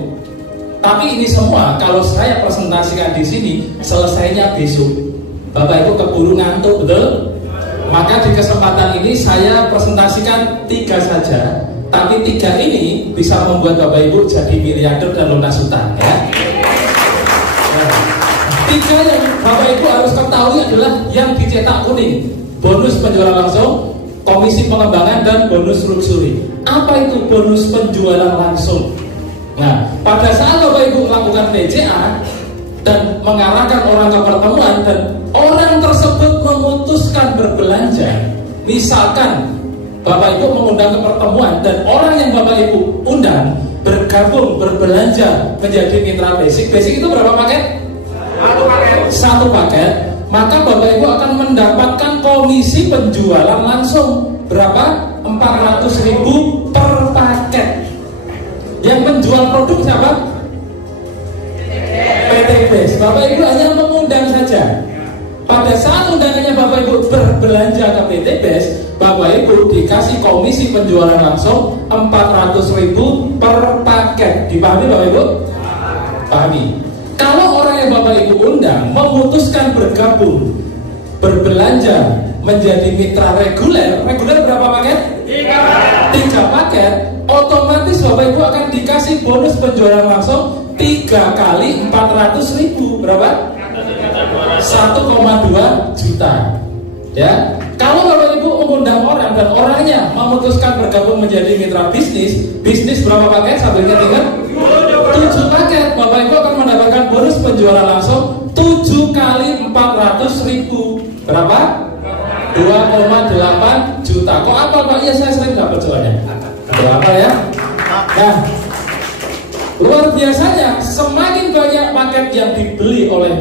Tapi ini semua kalau saya presentasikan di sini selesainya besok. Bapak Ibu keburu ngantuk, betul? Maka di kesempatan ini saya presentasikan 3 saja, tapi 3 ini bisa membuat Bapak Ibu jadi miliarder dan lunas hutang ya. Nah, 3 yang Bapak Ibu harus ketahui adalah yang dicetak kuning: bonus penjualan langsung, komisi pengembangan, dan bonus luxury. Apa itu bonus penjualan langsung? Nah, pada saat Bapak Ibu melakukan PCA dan mengarahkan orang ke pertemuan dan orang tersebut memutuskan berbelanja, misalkan Bapak Ibu mengundang ke pertemuan dan orang yang Bapak Ibu undang bergabung berbelanja menjadi mitra basic. Basic itu berapa paket? 1 paket. Maka Bapak Ibu akan mendapatkan komisi penjualan langsung berapa? 400.000 per paket. Yang menjual produk siapa? PT Base. Bapak Ibu hanya mengundang saja. Pada pada saat undangannya Bapak Ibu berbelanja ke PT BES, Bapak Ibu dikasih komisi penjualan langsung 400.000 per paket. Dipahami Bapak Ibu? Pahami. Kalau orang yang Bapak Ibu undang memutuskan bergabung berbelanja menjadi mitra reguler berapa paket? 3 paket. Otomatis Bapak Ibu akan dikasih bonus penjualan langsung 3 kali 400.000. Berapa? 1,2 juta. Ya, kalau Bapak Ibu mengundang orang dan orangnya memutuskan bergabung menjadi mitra bisnis berapa paket? Sambil ingat 7 paket. Bapak Ibu akan mendapatkan bonus penjualan langsung 7 kali 400.000. Berapa? 2,8 juta. Kok apa Pak? Iya saya sering dapat jualannya. Berapa ya? Nah, luar biasanya semakin banyak paket yang dibeli oleh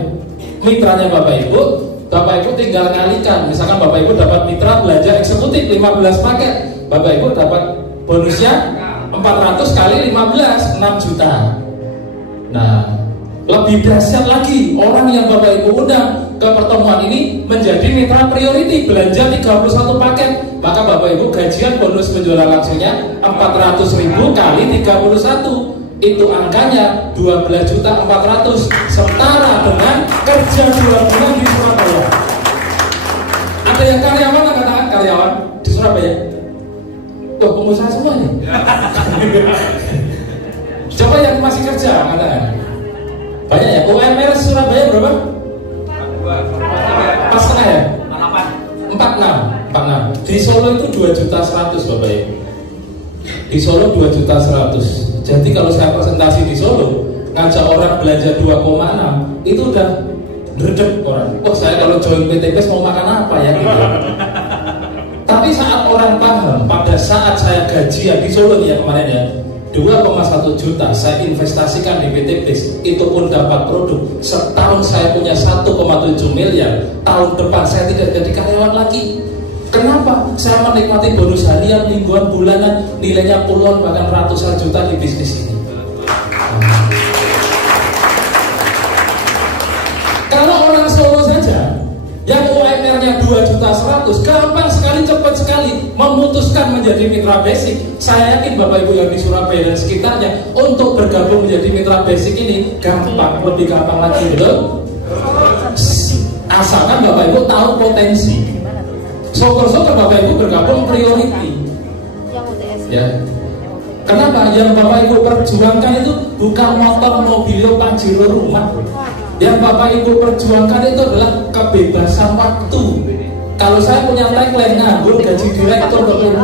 mitranya Bapak Ibu tinggal kalikan. Misalkan Bapak Ibu dapat mitra belanja eksekutif 15 paket, Bapak Ibu dapat bonusnya 400 kali 15, 6 juta. Nah, lebih dahsyat lagi, orang yang Bapak Ibu undang ke pertemuan ini menjadi mitra priority, belanja 31 paket, maka Bapak Ibu gajian bonus penjualan langsungnya 400.000 kali 31. Itu angkanya 12.400.000, setara dengan kerja 2 bulan di Surabaya. Ada yang karyawan, katakan karyawan di Surabaya. Tuh pengusaha semua nih. Coba yang masih kerja, katakan. Banyak ya. UMR Surabaya berapa? 4,5 ya? 46. Di Solo itu 2.100.000 Bapak Ibu. Di Solo 2.100.000. Jadi kalau saya presentasi di Solo ngajak orang belanja 2,6 itu udah dredeg orang. Oh saya kalau join PT BES mau makan apa ya gitu. Tapi saat orang paham, pada saat saya gajian di Solo ya kemarin ya 2,1 juta saya investasikan di PT BES, itu pun dapat produk. Setahun saya punya 1,7 miliar. Tahun depan saya tidak jadi karyawan lagi. Kenapa? Saya menikmati bonus harian, mingguan, bulanan, nilainya puluhan bahkan ratusan juta di bisnis ini. Kalau orang Solo saja yang UMR-nya 2.100.000, gampang sekali, cepat sekali memutuskan menjadi mitra basic. Saya yakin Bapak Ibu yang di Surabaya dan sekitarnya untuk bergabung menjadi mitra basic ini gampang, lebih gampang lagi loh. Asalkan Bapak Ibu tahu potensi. Syukur-syukur Bapak Ibu bergabung priority. Ya. Kenapa? Yang Bapak Ibu perjuangkan itu bukan motor, mobil, pajero, rumah. Yang Bapak Ibu perjuangkan itu adalah kebebasan waktu. Kalau saya punya tagline nganggur gaji direktur Bapak Ibu.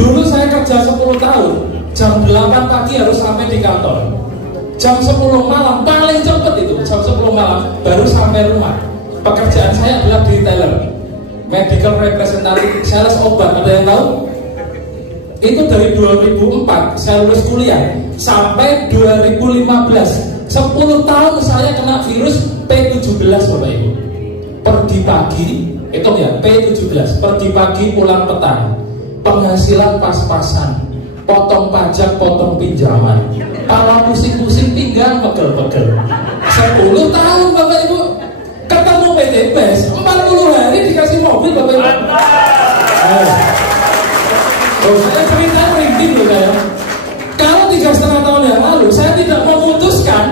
Dulu saya kerja 10 tahun, jam 8 pagi harus sampai di kantor. Jam 10 malam paling cepat itu, jam 10 malam baru sampai rumah. Pekerjaan saya adalah retailer, medical representative, sales obat. Ada yang tahu? Itu dari 2004 saya lulus kuliah sampai 2015. 10 tahun saya kena virus P17 Bapak Ibu. Pergi pagi, hitung ya, P17, pergi pagi pulang petang. Penghasilan pas-pasan, potong pajak, potong pinjaman, pala pusing-pusing, pinggang pegel-pegel. 10 tahun Bapak Ibu. Ketemu PT BES 40 hari dikasih mobil Bapak Ibu. Saya cerita merinding loh saya. Kalau 3,5 tahun yang lalu saya tidak memutuskan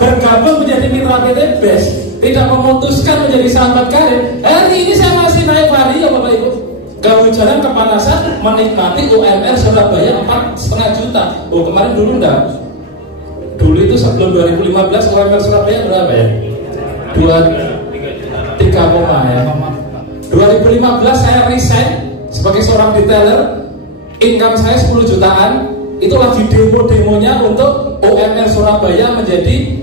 bergabung menjadi mitra PT BES, tidak memutuskan menjadi sahabat karir, hari ini saya masih naik vario Bapak Ibu. Kehujanan, kepanasan, menikmati UMR Surabaya 4,5 juta. Oh kemarin dulu enggak. Dulu itu sebelum 2015 UMR Surabaya berapa ya? 3, ya. 2015 saya resign sebagai seorang retailer, income saya 10 jutaan. Itu lagi demo-demonya untuk UMR Surabaya menjadi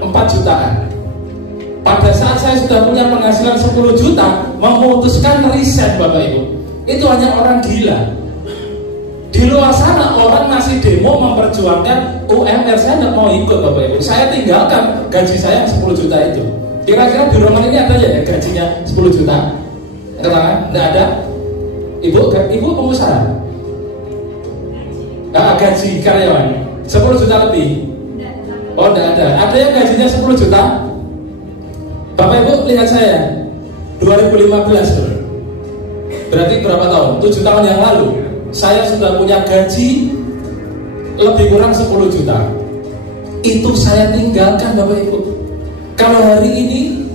4 jutaan. Pada saat saya sudah punya penghasilan 10 juta, memutuskan resign Bapak Ibu. Itu hanya orang gila. Di luar sana orang masih demo memperjuangkan UMR, saya tidak mau ikut Bapak Ibu. Saya tinggalkan gaji saya 10 juta itu. Kira-kira di rumah ini ada ya gajinya 10 juta? Katakan, tidak ada. Ibu pengusaha. Gaji karyawan 10 juta lebih. Oh tidak ada. Ada yang gajinya 10 juta? Bapak Ibu lihat saya 2015 tuh. Berarti berapa tahun? 7 tahun yang lalu saya sudah punya gaji lebih kurang 10 juta. Itu saya tinggalkan Bapak Ibu. Kalau hari ini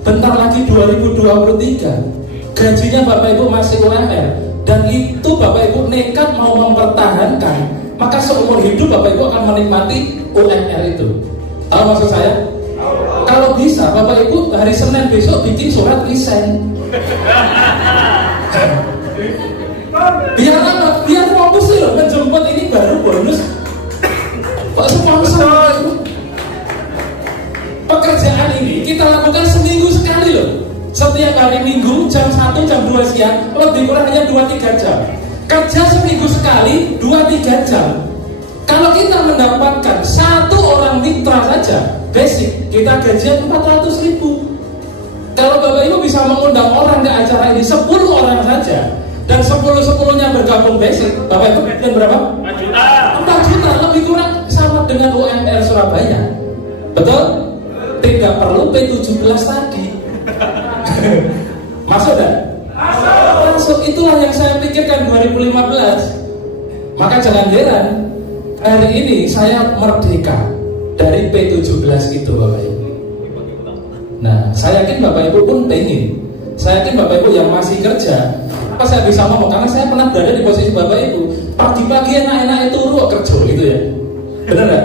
bentar lagi 2023 gajinya Bapak Ibu masih UMR, dan itu Bapak Ibu nekat mau mempertahankan, maka seumur hidup Bapak Ibu akan menikmati UMR itu. Tahu maksud saya? Kalau bisa Bapak Ibu hari Senin besok bikin surat resign. Biar apa? Biar fokus loh menjemput ini baru bonus. Kok sponsor? Pekerjaan ini kita lakukan seminggu sekali loh. Setiap hari Minggu jam 1 jam 2 siang, lebih kurang hanya 2-3 jam. Kerja seminggu sekali 2-3 jam. Kalau kita mendapatkan satu orang mitra saja basic, kita gajian 400.000. Kalau Bapak Ibu bisa mengundang orang ke acara ini 10 orang saja, dan 10-10-nya bergabung basic, Bapak Ibu gajian berapa? 4 juta. 4 juta lebih kurang sama dengan UMR Surabaya. Betul? Tidak perlu P17 tadi. Masuk tak? Masuk. Itulah yang saya pikirkan 2015. Maka jangan heran hari ini saya merdeka dari P17 itu Bapak Ibu. Nah, saya yakin Bapak Ibu pun pengen. Saya yakin Bapak Ibu yang masih kerja, apa saya bisa ngomong? Karena saya pernah berada di posisi Bapak Ibu. Pagi-pagi enak-enak itu kerja gitu ya. Bener gak?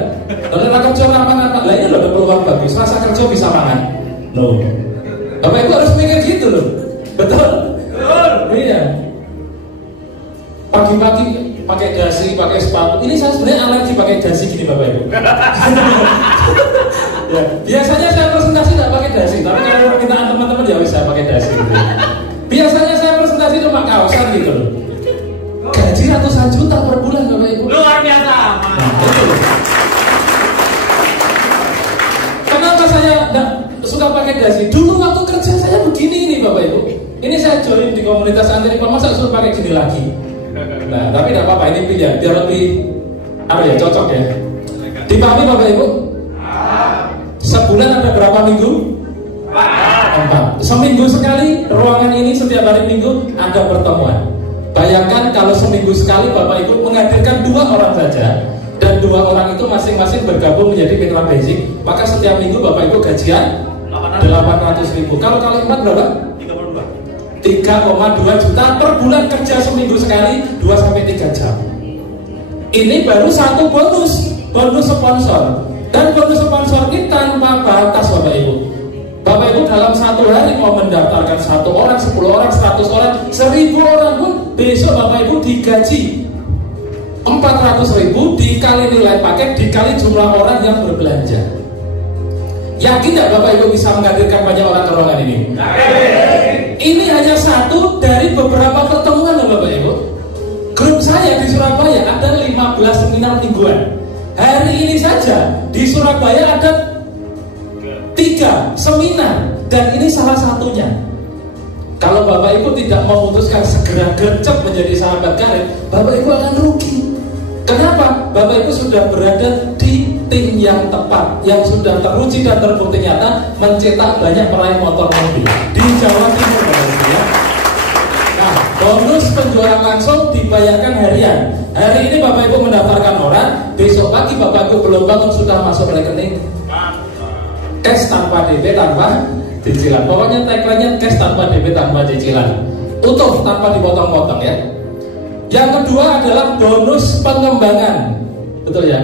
Bener kerja apa-apa. Lah ini loh peluang bagus. Rasa kerja bisa makan. No. Bapak Ibu harus mikir gitu loh. Betul? Betul. Iya. Pagi-pagi pakai dasi, pakai sepatu. Ini saya sebenarnya alergi pakai dasi gini Bapak Ibu. Ya, biasanya saya presentasi tidak pakai dasi, tapi kalau permintaan teman-teman ya saya pakai dasi gitu. Biasanya saya presentasi cuma kaosan gitu loh. Gaji ratusan juta per bulan Bapak Ibu. Luar biasa. Nah, itu loh. Kenapa saya tidak suka pakai dasi? Dulu waktu kerja saya begini ini Bapak Ibu. Ini saya join di komunitas anti riba, masa suruh pakai gini lagi. Nah, tapi tidak apa-apa, ini pilihan biar lebih cocok ya. Dipahami Bapak Ibu? Sebulan ada berapa minggu? 4. Seminggu sekali ruangan ini setiap hari Minggu ada pertemuan. Bayangkan kalau seminggu sekali Bapak Ibu menghadirkan 2 orang saja, dan 2 orang itu masing-masing bergabung menjadi mitra basic, maka setiap minggu Bapak Ibu gajian 800.000. Kalau kali 4 berapa? 3,2 juta per bulan kerja seminggu sekali 2-3 jam. Ini baru satu bonus sponsor. Dan bonus sponsor ini tanpa batas Bapak Ibu. Bapak Ibu dalam satu hari mau mendaftarkan 1 orang, 10 orang, 100 orang, 1000 orang pun besok Bapak Ibu digaji 400.000 dikali nilai paket dikali jumlah orang yang berbelanja. Yakin tidak Bapak Ibu bisa menghadirkan banyak orang ke ruangan ini? Ini hanya satu dari beberapa pertemuan Bapak Ibu. Grup saya di Surabaya ada 15 seminar mingguan. Hari ini saja di Surabaya ada 3 seminar, dan ini salah satunya. Kalau Bapak Ibu tidak memutuskan segera gercep menjadi sahabat karib, Bapak Ibu akan rugi. Kenapa? Bapak Ibu sudah berada di tim yang tepat, yang sudah teruji dan terbukti nyata mencetak banyak peraih motor mobil di Jawa Timur Bapak Ibu ya. Nah, bonus penjualan langsung dibayarkan harian. Hari ini Bapak Ibu mendaftarkan orang, besok pagi Bapak Ibu belum bangun sudah masuk rekening. Cash tanpa DP tanpa cicilan. Pokoknya tagline-nya cash tanpa DP tanpa cicilan. Utuh tanpa dipotong-potong ya. Yang kedua adalah bonus pengembangan. Betul ya?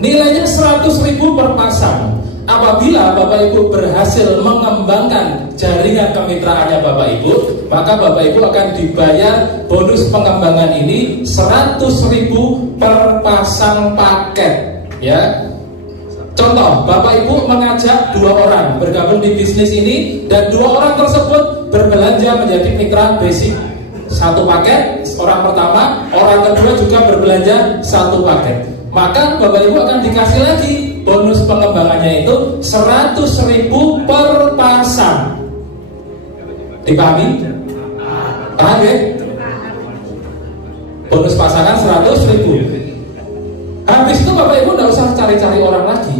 Nilainya 100.000 per pasang. Apabila Bapak Ibu berhasil mengembangkan jaringan kemitraannya Bapak Ibu, maka Bapak Ibu akan dibayar bonus pengembangan ini 100.000 per pasang paket ya. Contoh, Bapak Ibu mengajak 2 orang bergabung di bisnis ini, dan 2 orang tersebut berbelanja menjadi mitra basic 1 paket, orang pertama, orang kedua juga berbelanja 1 paket. Maka Bapak Ibu akan dikasih lagi bonus pengembangannya itu 100.000 per pasang. Dipahami? Paham ya? Bonus pasangan 100.000. Habis itu Bapak Ibu tidak usah cari-cari orang lagi.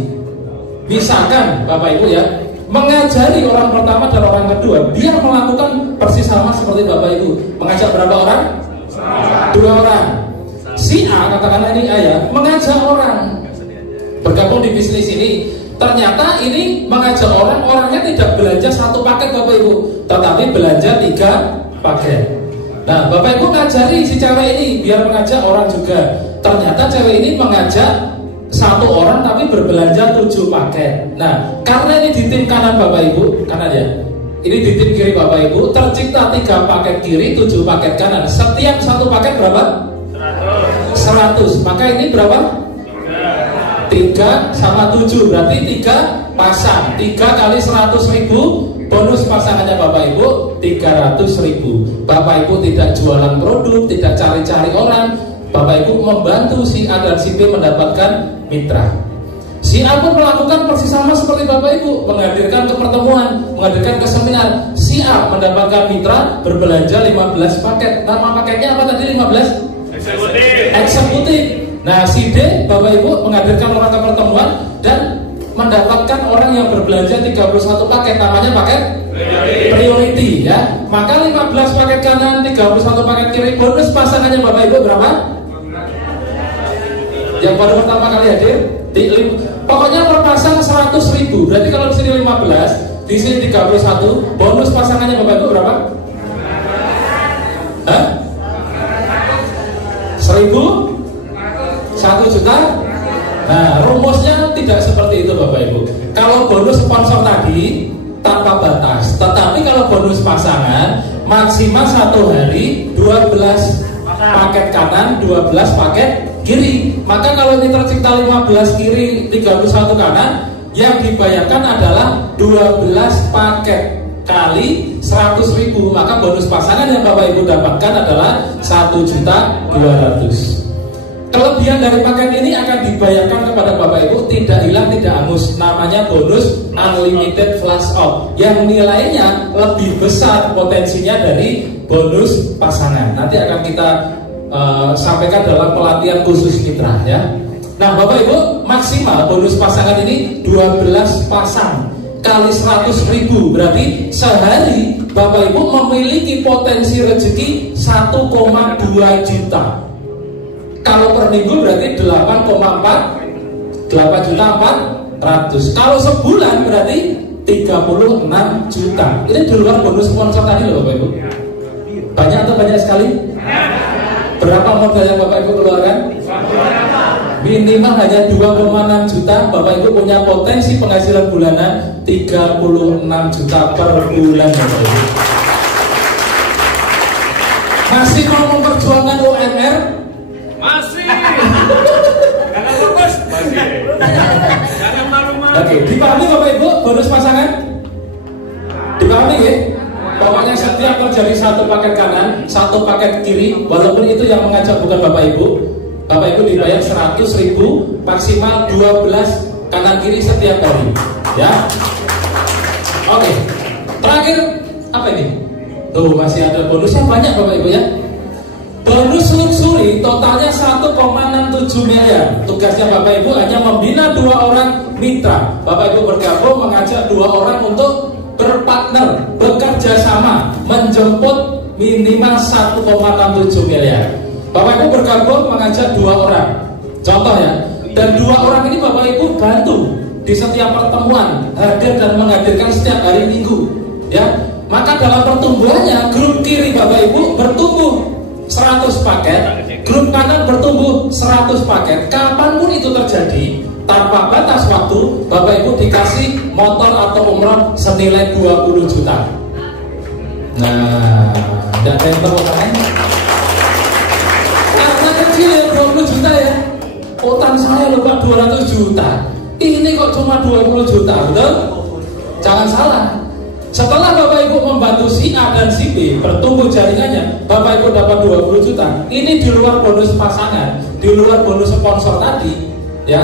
Misalkan Bapak Ibu ya mengajari orang pertama dan orang kedua, dia melakukan persis sama seperti Bapak Ibu. Mengajak berapa orang? 2 orang. Si A, katakanlah ini ayah, mengajak orang bergabung di bisnis ini. Ternyata ini mengajak orang, orangnya tidak belanja 1 paket Bapak Ibu, tetapi belanja 3 paket. Nah, Bapak Ibu ngajari si cewek ini biar mengajak orang juga. Ternyata cewek ini mengajak 1 orang tapi berbelanja 7 paket. Nah, karena ini di tim kanan Bapak Ibu, kanan ya. Ini di tim kiri Bapak Ibu, tercipta 3 paket kiri, 7 paket kanan. Setiap 1 paket berapa? 100. Maka ini berapa? 3 sama 7, berarti 3 pasang. 3 kali 100.000, bonus pasangannya Bapak Ibu 300.000. Bapak Ibu tidak jualan produk, tidak cari-cari orang. Bapak Ibu membantu si A dan si B mendapatkan mitra. Si A pun melakukan persis sama seperti Bapak Ibu, menghadirkan ke pertemuan, menghadirkan ke seminar. Si A mendapatkan mitra berbelanja 15 paket. Nama paketnya apa tadi? 15? Eksekutif. Nah, si D, Bapak Ibu, menghadirkan orang ke pertemuan dan mendapatkan orang yang berbelanja 31 paket. Namanya paket priority ya. Maka 15 paket kanan, 31 paket kiri. Bonus pasangannya Bapak Ibu berapa? Yang baru pertama kali hadir, pokoknya per pasang 100.000. Berarti kalau di sini 15, di sini 31, bonus pasangannya Bapak Ibu berapa? 1.000? 1 juta? Nah, rumusnya tidak seperti itu Bapak Ibu. Kalau bonus sponsor tadi tanpa batas, tetapi kalau bonus pasangan maksimal 1 hari 12 paket kanan, 12 paket kiri. Maka kalau ini tercipta 15 kiri, 31 kanan, yang dibayarkan adalah 12 paket kali 100.000. Maka bonus pasangan yang Bapak Ibu dapatkan adalah 1.200.000. Kelebihan dari paket ini akan dibayarkan kepada Bapak Ibu, tidak hilang, tidak hangus. Namanya bonus unlimited flash out, yang nilainya lebih besar potensinya dari bonus pasangan. Nanti akan kita sampaikan dalam pelatihan khusus mitra ya. Nah, Bapak Ibu, maksimal bonus pasangan ini 12 pasang kali 100.000, berarti sehari Bapak Ibu memiliki potensi rezeki 1,2 juta. Kalau per minggu berarti 8,4 Kalau sebulan berarti 36 juta. Ini di luar bonus sponsor tadi loh Bapak Ibu. Banyak atau banyak sekali? Berapa modal yang Bapak Ibu keluarkan? Minimal hanya 2,6 juta. Bapak Ibu punya potensi penghasilan bulanan 36 juta per bulan Bapak Ibu. Masih mau memperjuangkan UMR? Masih. Jangan fokus. Masih. Jangan malu-malu. Oke, dipahami Bapak Ibu bonus pasangan? Dipahami ya? Pokoknya setiap terjadi 1 paket kanan, 1 paket kiri, walaupun itu yang mengajak bukan Bapak Ibu, Bapak Ibu dibayar 100.000, maksimal 12 kanan kiri setiap hari. Ya. Oke. Terakhir apa ini? Tuh masih ada bonusnya banyak Bapak Ibu ya. Bonus luxury totalnya 1,67 miliar. Tugasnya Bapak Ibu hanya membina 2 orang mitra. Bapak Ibu bergabung mengajak 2 orang untuk berpartner, bekerja sama, menjemput minimal 1,67 miliar. Bapak Ibu bergabung mengajak 2 orang. Contoh ya. Dan 2 orang ini Bapak Ibu bantu di setiap pertemuan, hadir dan menghadirkan setiap hari Minggu. Ya. Maka dalam pertumbuhannya grup kiri Bapak Ibu bertumbuh 100 paket, grup kanan bertumbuh 100 paket. Kapanpun itu terjadi, tanpa batas waktu, Bapak Ibu dikasih motor atau umroh senilai 20 juta. Nah, tidak ada yang terlalu karena kecil ya 20 juta ya. Utang saya lupa 200 juta. Ini kok cuma 20 juta, betul? Jangan salah. Setelah Bapak Ibu membantu si A dan si B bertumbuh jaringannya, Bapak Ibu dapat 20 juta. Ini di luar bonus pasangan, di luar bonus sponsor tadi, ya.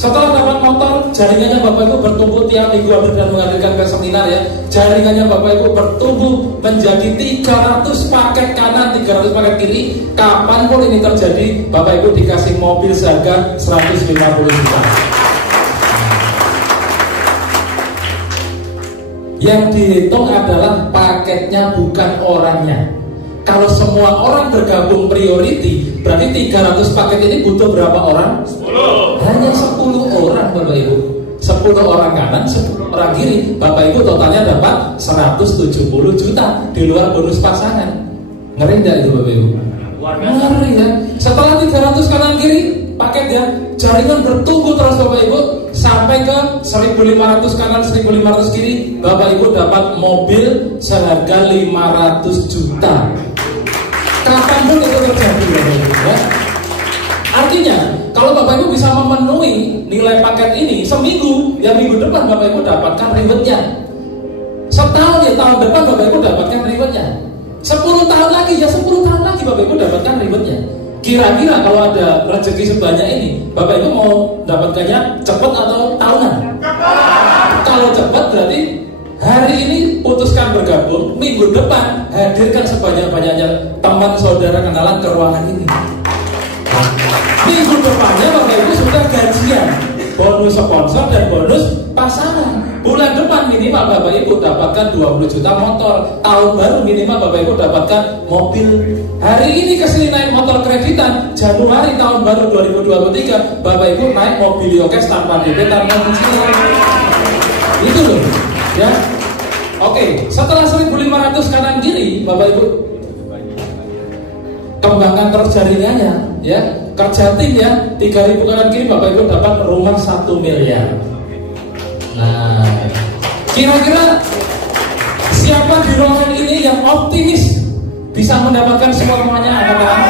Setelah dapat motor, jaringannya Bapak Ibu bertumbuh tiap minggu hadir dan menghadirkan ke seminar ya. Jaringannya Bapak Ibu bertumbuh menjadi 300 paket kanan, 300 paket kiri. Kapanpun ini terjadi, Bapak Ibu dikasih mobil seharga 150 juta. Yang dihitung adalah paketnya, bukan orangnya. Kalau semua orang bergabung priority, berarti 300 paket ini butuh berapa orang? 10. Hanya 10 orang Bapak Ibu. 10 orang kanan, 10 orang kiri. Bapak Ibu totalnya dapat 170 juta di luar bonus pasangan. Ngeri enggak itu Bapak Ibu? Ngeri ya. Setelah 300 kanan kiri paket ya, jaringan bertumbuh terus Bapak Ibu sampai ke 1.500 kanan, 1.500 kiri. Bapak Ibu dapat mobil seharga 500 juta. Kapanpun itu terjadi Bapak Ibu ya. Artinya kalau Bapak Ibu bisa memenuhi nilai paket ini seminggu, ya minggu depan Bapak Ibu dapatkan rewardnya. Setahun ya tahun depan Bapak Ibu dapatkan rewardnya. 10 tahun lagi ya 10 tahun lagi Bapak Ibu dapatkan rewardnya. Kira-kira kalau ada rezeki sebanyak ini, Bapak Ibu mau dapatkannya cepat atau tahunan? Kalau cepat berarti hari ini putuskan bergabung, minggu depan hadirkan sebanyak-banyaknya teman saudara kenalan ke ruangan ini. Minggu depannya Bapak Ibu sudah gajian, bonus sponsor dan bonus pasangan. Bulan depan minimal Bapak Ibu dapatkan 20 juta motor. Tahun baru minimal Bapak Ibu dapatkan mobil. Hari ini kesini naik motor kreditan, Januari tahun baru 2023 Bapak Ibu naik mobil Yokes tanpa DP, tanpa cicilan. Itu loh ya. Oke, setelah 1.500 kanan kiri Bapak Ibu kembangkan terus jaringannya ya. Kerja tim ya, 3.000 kanan kiri Bapak Ibu dapat rumah 1 miliar. Nah, kira-kira siapa di ruangan ini yang optimis bisa mendapatkan semuanya? Angkat tangan.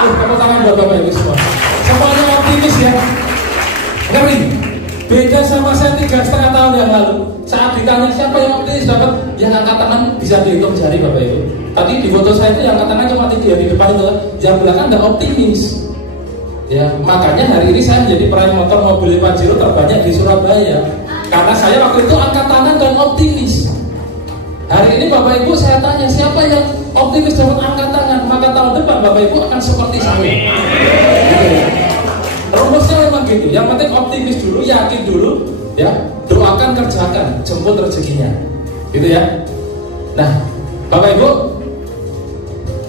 Tepuk tangan buat Bapak Ibu semua. Semuanya optimis ya. Ngeri. Beda sama saya 3,5 tahun yang lalu. Saat ditanya siapa yang optimis dapat, yang angkat tangan bisa dihitung jari Bapak Ibu. Tadi di foto saya itu yang angkat tangan cuma 3 di depan itu, yang belakang nggak optimis. Ya, makanya hari ini saya menjadi peraih motor mobil Pajero terbanyak di Surabaya. Karena saya waktu itu angkat tangan dan optimis. Hari ini Bapak Ibu saya tanya siapa yang optimis dapat angkat tangan, maka tahun depan Bapak Ibu akan seperti saya. Gitu. Rumusnya memang gitu. Yang penting optimis dulu, yakin dulu, ya. Doakan, kerjakan, jemput rezekinya. Gitu ya. Nah, Bapak Ibu,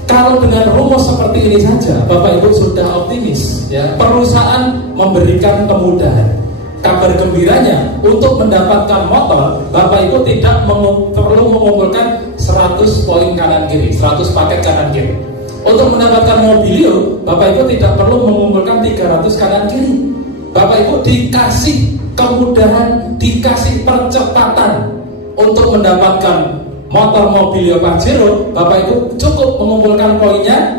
kalau dengan rumus seperti ini saja Bapak Ibu sudah optimis ya, perusahaan memberikan kemudahan. Kabar gembiranya untuk mendapatkan motor Bapak Ibu tidak perlu mengumpulkan 100 poin kanan kiri, 100 paket kanan kiri. Untuk mendapatkan mobilio Bapak Ibu tidak perlu mengumpulkan 300 kanan kiri. Bapak Ibu dikasih kemudahan, dikasih percepatan untuk mendapatkan motor mobilio Pajero. Bapak Ibu cukup mengumpulkan poinnya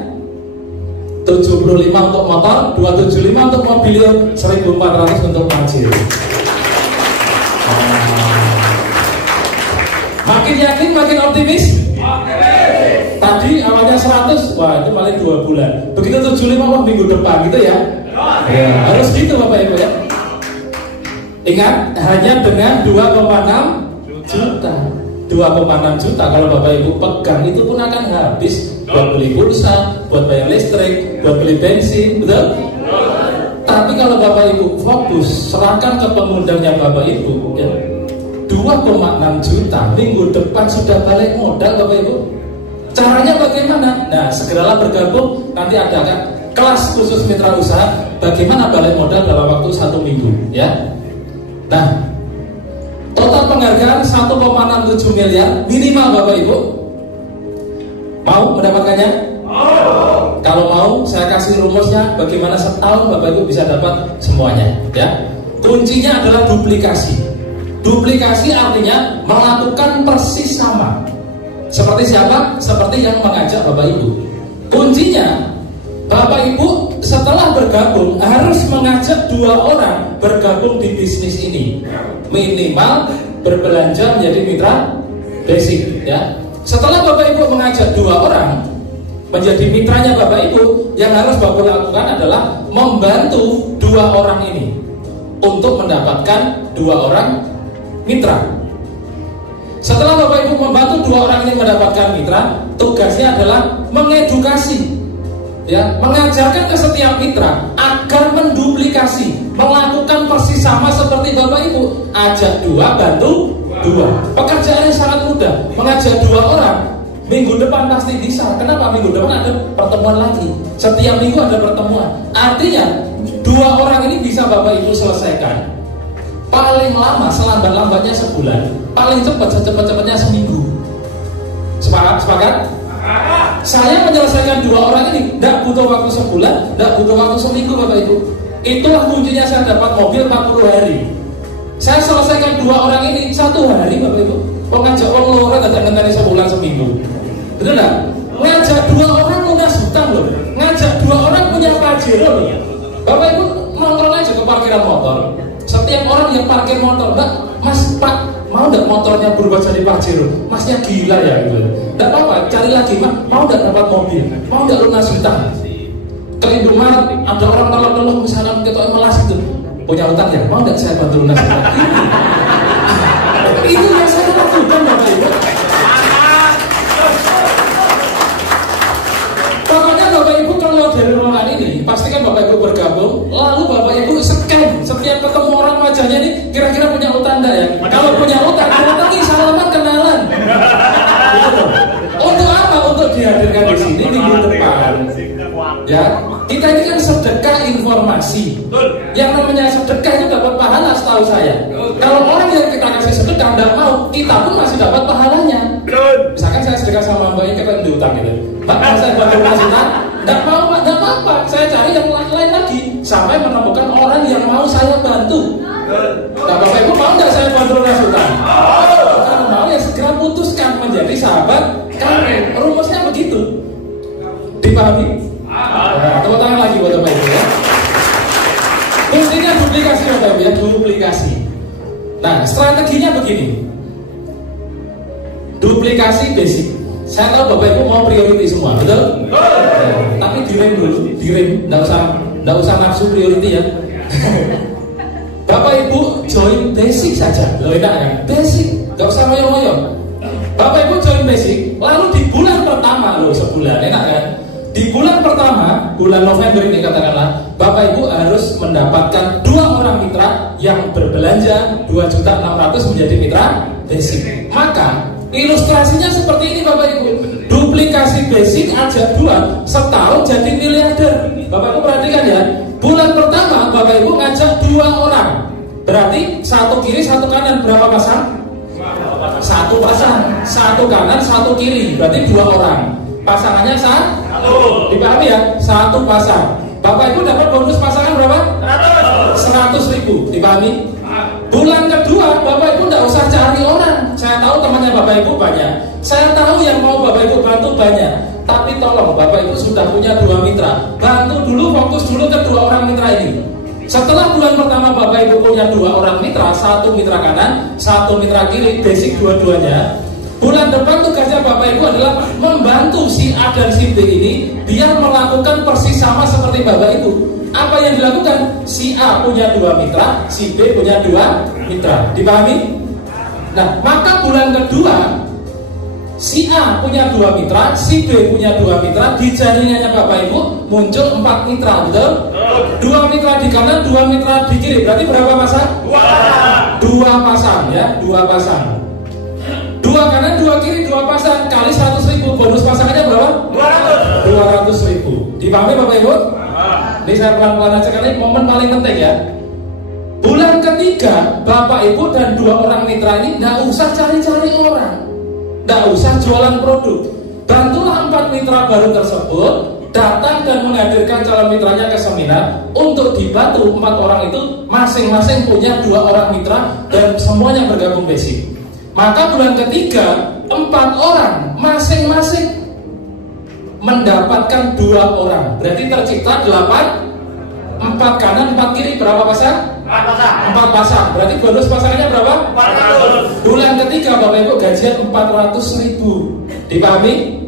75 untuk motor, 275 untuk mobilio, 1.400 untuk Pajero. Makin yakin, makin optimis. Tadi awalnya 100, wah itu paling 2 bulan. Begitu 75 wah minggu depan gitu ya. Ya harus gitu Bapak Ibu ya. Ingat, hanya dengan 2,6 juta. 2,6 juta kalau Bapak Ibu pegang itu pun akan habis buat beli pulsa, buat bayar listrik, buat beli bensin, betul? Tapi kalau Bapak Ibu fokus, serahkan ke pengundangnya Bapak Ibu ya, 2,6 juta minggu depan sudah balik modal Bapak Ibu. Caranya bagaimana? Nah, segeralah bergabung, nanti ada kan kelas khusus mitra usaha bagaimana balik modal dalam waktu 1 minggu ya. Nah, total penghargaan 1,67 miliar minimal Bapak Ibu. Mau mendapatkannya? Mau. Kalau mau saya kasih rumusnya bagaimana setahun Bapak Ibu bisa dapat semuanya ya. Kuncinya adalah duplikasi. Duplikasi artinya melakukan persis sama. Seperti siapa? Seperti yang mengajak Bapak Ibu. Kuncinya Bapak Ibu setelah bergabung harus mengajak 2 orang bergabung di bisnis ini. Minimal berbelanja menjadi mitra basic ya. Setelah Bapak Ibu mengajak 2 orang menjadi mitranya Bapak Ibu, yang harus Bapak lakukan adalah membantu 2 orang ini untuk mendapatkan 2 orang mitra. Setelah Bapak Ibu membantu 2 orang ini mendapatkan mitra, tugasnya adalah mengedukasi ya, mengajarkan ke setiap mitra agar menduplikasi, melakukan persis sama seperti Bapak Ibu. Ajak 2, bantu 2. 2. Pekerjaannya sangat mudah, mengajak 2 orang. Minggu depan pasti bisa. Kenapa? Minggu depan ada pertemuan lagi. Setiap minggu ada pertemuan. Artinya 2 orang ini bisa Bapak Ibu selesaikan paling lama, selambat-lambatnya sebulan, paling cepat secepat-cepatnya seminggu. Sepakat? Saya menyelesaikan 2 orang ini tidak butuh waktu sebulan, tidak butuh waktu seminggu Bapak Ibu. Itulah kuncinya saya dapat mobil 40 hari. Saya selesaikan 2 orang ini 1 hari Bapak Ibu. Ngajak orang loro tidak ngenteni sebulan seminggu. Betul nggak? Ngajak 2 orang lunas hutang loh. Ngajak 2 orang punya pajero loh. Bapak Ibu nongkrong aja ke parkiran motor. Setiap orang yang parkir motor, Mbak, Mas, Pak, mau nggak motornya berubah jadi pajero? Masnya gila ya gitu. Nggak apa-apa, cari lagi, Mak. Mau nggak dapat mobil? Mau nggak lunas hutang? Ke Indomaret ada orang tolong misalnya kita melas itu punya hutang ya, mau nggak saya bantu lunas hutang? Itu yang saya lakukan Bapak Ibu. Pokoknya Bapak Ibu keluar dari ruangan ini, pastikan Bapak Ibu bergabung, lalu Bapak Ibu scan setiap ketemu orang wajahnya ini kira-kira punya utang enggak ya? Kalau punya utang, datangi salaman kenalan. Gitu. Untuk apa? Untuk dihadirkan di sini minggu depan. Ya, kita ini kan sedekah informasi. Yang namanya sedekah itu dapat pahala setahu saya. Kalau orang yang kita kasih sedekah tidak mau, kita pun masih dapat pahalanya. Misalkan saya sedekah sama Mbak Ika kan diutang gitu. Mbak, kalau saya bantu nasihat, tidak mau Pak, tidak apa-apa. Saya cari yang lain lagi sampai menemukan orang yang mau saya bantu. Nah, Bapak Ibu mau nggak saya bantu nasihat? Kalau mau ya segera putuskan menjadi sahabat karena rumusnya begitu. Dipahami? Nah, tepuk tangan lagi buat Bapak Ibu ya. Kuncinya duplikasi Bapak Ibu ya, duplikasi. Nah, strateginya begini. Duplikasi basic. Saya tahu Bapak Ibu mau priority semua, betul? Tapi direm dulu, enggak usah nafsu priority ya. Bapak Ibu join basic saja. Loh enak kan? Basic, enggak usah moyo-moyo. Bapak Ibu join basic, lalu di bulan pertama loh, sebulan, enak kan? Di bulan pertama, bulan November ini katakanlah, Bapak Ibu harus mendapatkan 2 orang mitra yang berbelanja 2.600.000 menjadi mitra basic. Maka ilustrasinya seperti ini Bapak Ibu. Duplikasi basic ajak 2, setahun jadi miliarder. Bapak Ibu perhatikan ya. Bulan pertama Bapak Ibu ngajak 2 orang. Berarti 1 kiri 1 kanan, berapa pasang? 1 pasang. 1 kanan 1 kiri, berarti 2 orang. Pasangannya 1. Dipahami ya? 1 pasang. Bapak Ibu dapat bonus pasangan berapa? 100.000. Dipahami? Bulan kedua Bapak Ibu tidak usah cari orang. Saya tahu temannya Bapak Ibu banyak. Saya tahu yang mau Bapak Ibu bantu banyak. Tapi tolong Bapak Ibu sudah punya 2 mitra, bantu dulu, fokus dulu ke 2 orang mitra ini. Setelah bulan pertama Bapak Ibu punya 2 orang mitra, 1 mitra kanan, 1 mitra kiri, basic dua-duanya. Bulan depan tugasnya Bapak Ibu adalah membantu si A dan si B ini biar melakukan persis sama seperti Bapak Ibu. Apa yang dilakukan? Si A punya 2 mitra, si B punya 2 mitra. Dipahami? Nah, maka bulan kedua si A punya 2 mitra, si B punya 2 mitra, di jaringannya Bapak Ibu muncul 4 mitra, betul? 2 mitra di kanan, 2 mitra di kiri. Berarti berapa pasang? 2 pasang ya, 2 pasang. 2 kanan, 2 kiri, 2 pasang kali 100.000. Bonus pasangannya berapa? 200.000. Dipahami Bapak Ibu? Ini saya pelan-pelan aja karena momen paling penting ya. Bulan ketiga Bapak Ibu dan 2 orang mitra ini tidak usah cari-cari orang, tidak usah jualan produk. Bantulah 4 mitra baru tersebut datang dan menghadirkan calon mitranya ke seminar untuk dibantu 4 orang itu masing-masing punya 2 orang mitra dan semuanya bergabung basic. Maka bulan ketiga 4 orang masing-masing mendapatkan 2 orang. Berarti tercipta 8. 4 kanan 4 kiri, berapa pasang? 4 pasang. Berarti bonus pasangannya berapa? 400. Bulan ketiga Bapak Ibu gajian 400.000. Dipahami?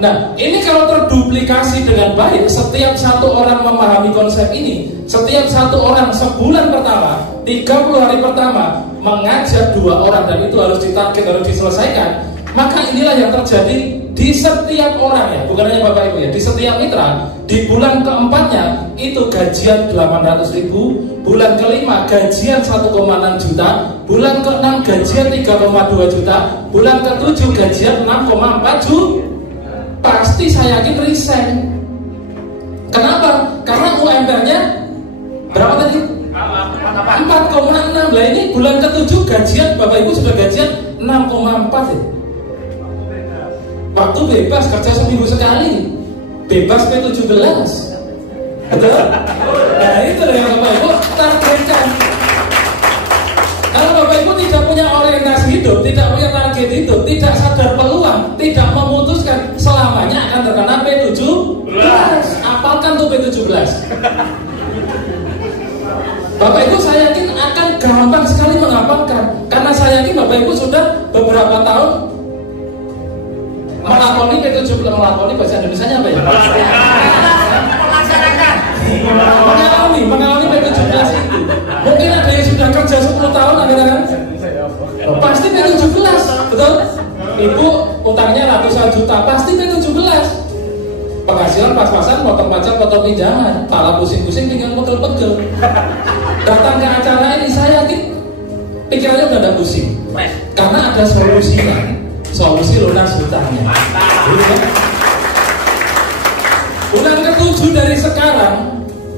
Nah, ini kalau terduplikasi dengan baik, setiap 1 orang memahami konsep ini, setiap 1 orang sebulan pertama, 30 hari pertama mengajak 2 orang dan itu harus ditarget, harus diselesaikan. Maka inilah yang terjadi di setiap orang ya, bukan hanya Bapak Ibu ya, di setiap mitra, di bulan keempatnya itu gajian 800.000, bulan kelima gajian 1,6 juta, bulan keenam gajian 3,2 juta, bulan ketujuh gajian 6,4 juta. Pasti saya yakin resign. Kenapa? Karena UMR-nya berapa tadi? 4,6. Lah ini bulan ketujuh gajian Bapak Ibu sudah gajian 6,4 ya. Waktu bebas kerja seminggu sekali, bebas P17. Betul? Nah itu yang Bapak Ibu targetkan. Kalau Bapak Ibu tidak punya orientasi hidup, tidak punya target hidup, tidak sadar peluang, tidak memutuskan, selamanya akan terkena P17. Apalkan tuh P17. Bapak Ibu saya yakin akan gampang sekali menghafalkan, karena saya yakin Bapak Ibu sudah beberapa tahun melakoni P17. Melakoni bahasa Indonesianya apa ya? Mengalami P17 itu. Mungkin ada yang sudah kerja 10 tahun ada kan? Pasti P17, betul? Ibu utangnya ratusan juta, pasti P17. Penghasilan pas-pasan, potong pajak, potong pinjaman, pala pusing-pusing, tinggal pegel-pegel. Datang ke acara ini saya yakin pikirannya udah ada pusing, karena ada solusinya. Solusi lunas hutangnya. Bulan ke-7 dari sekarang,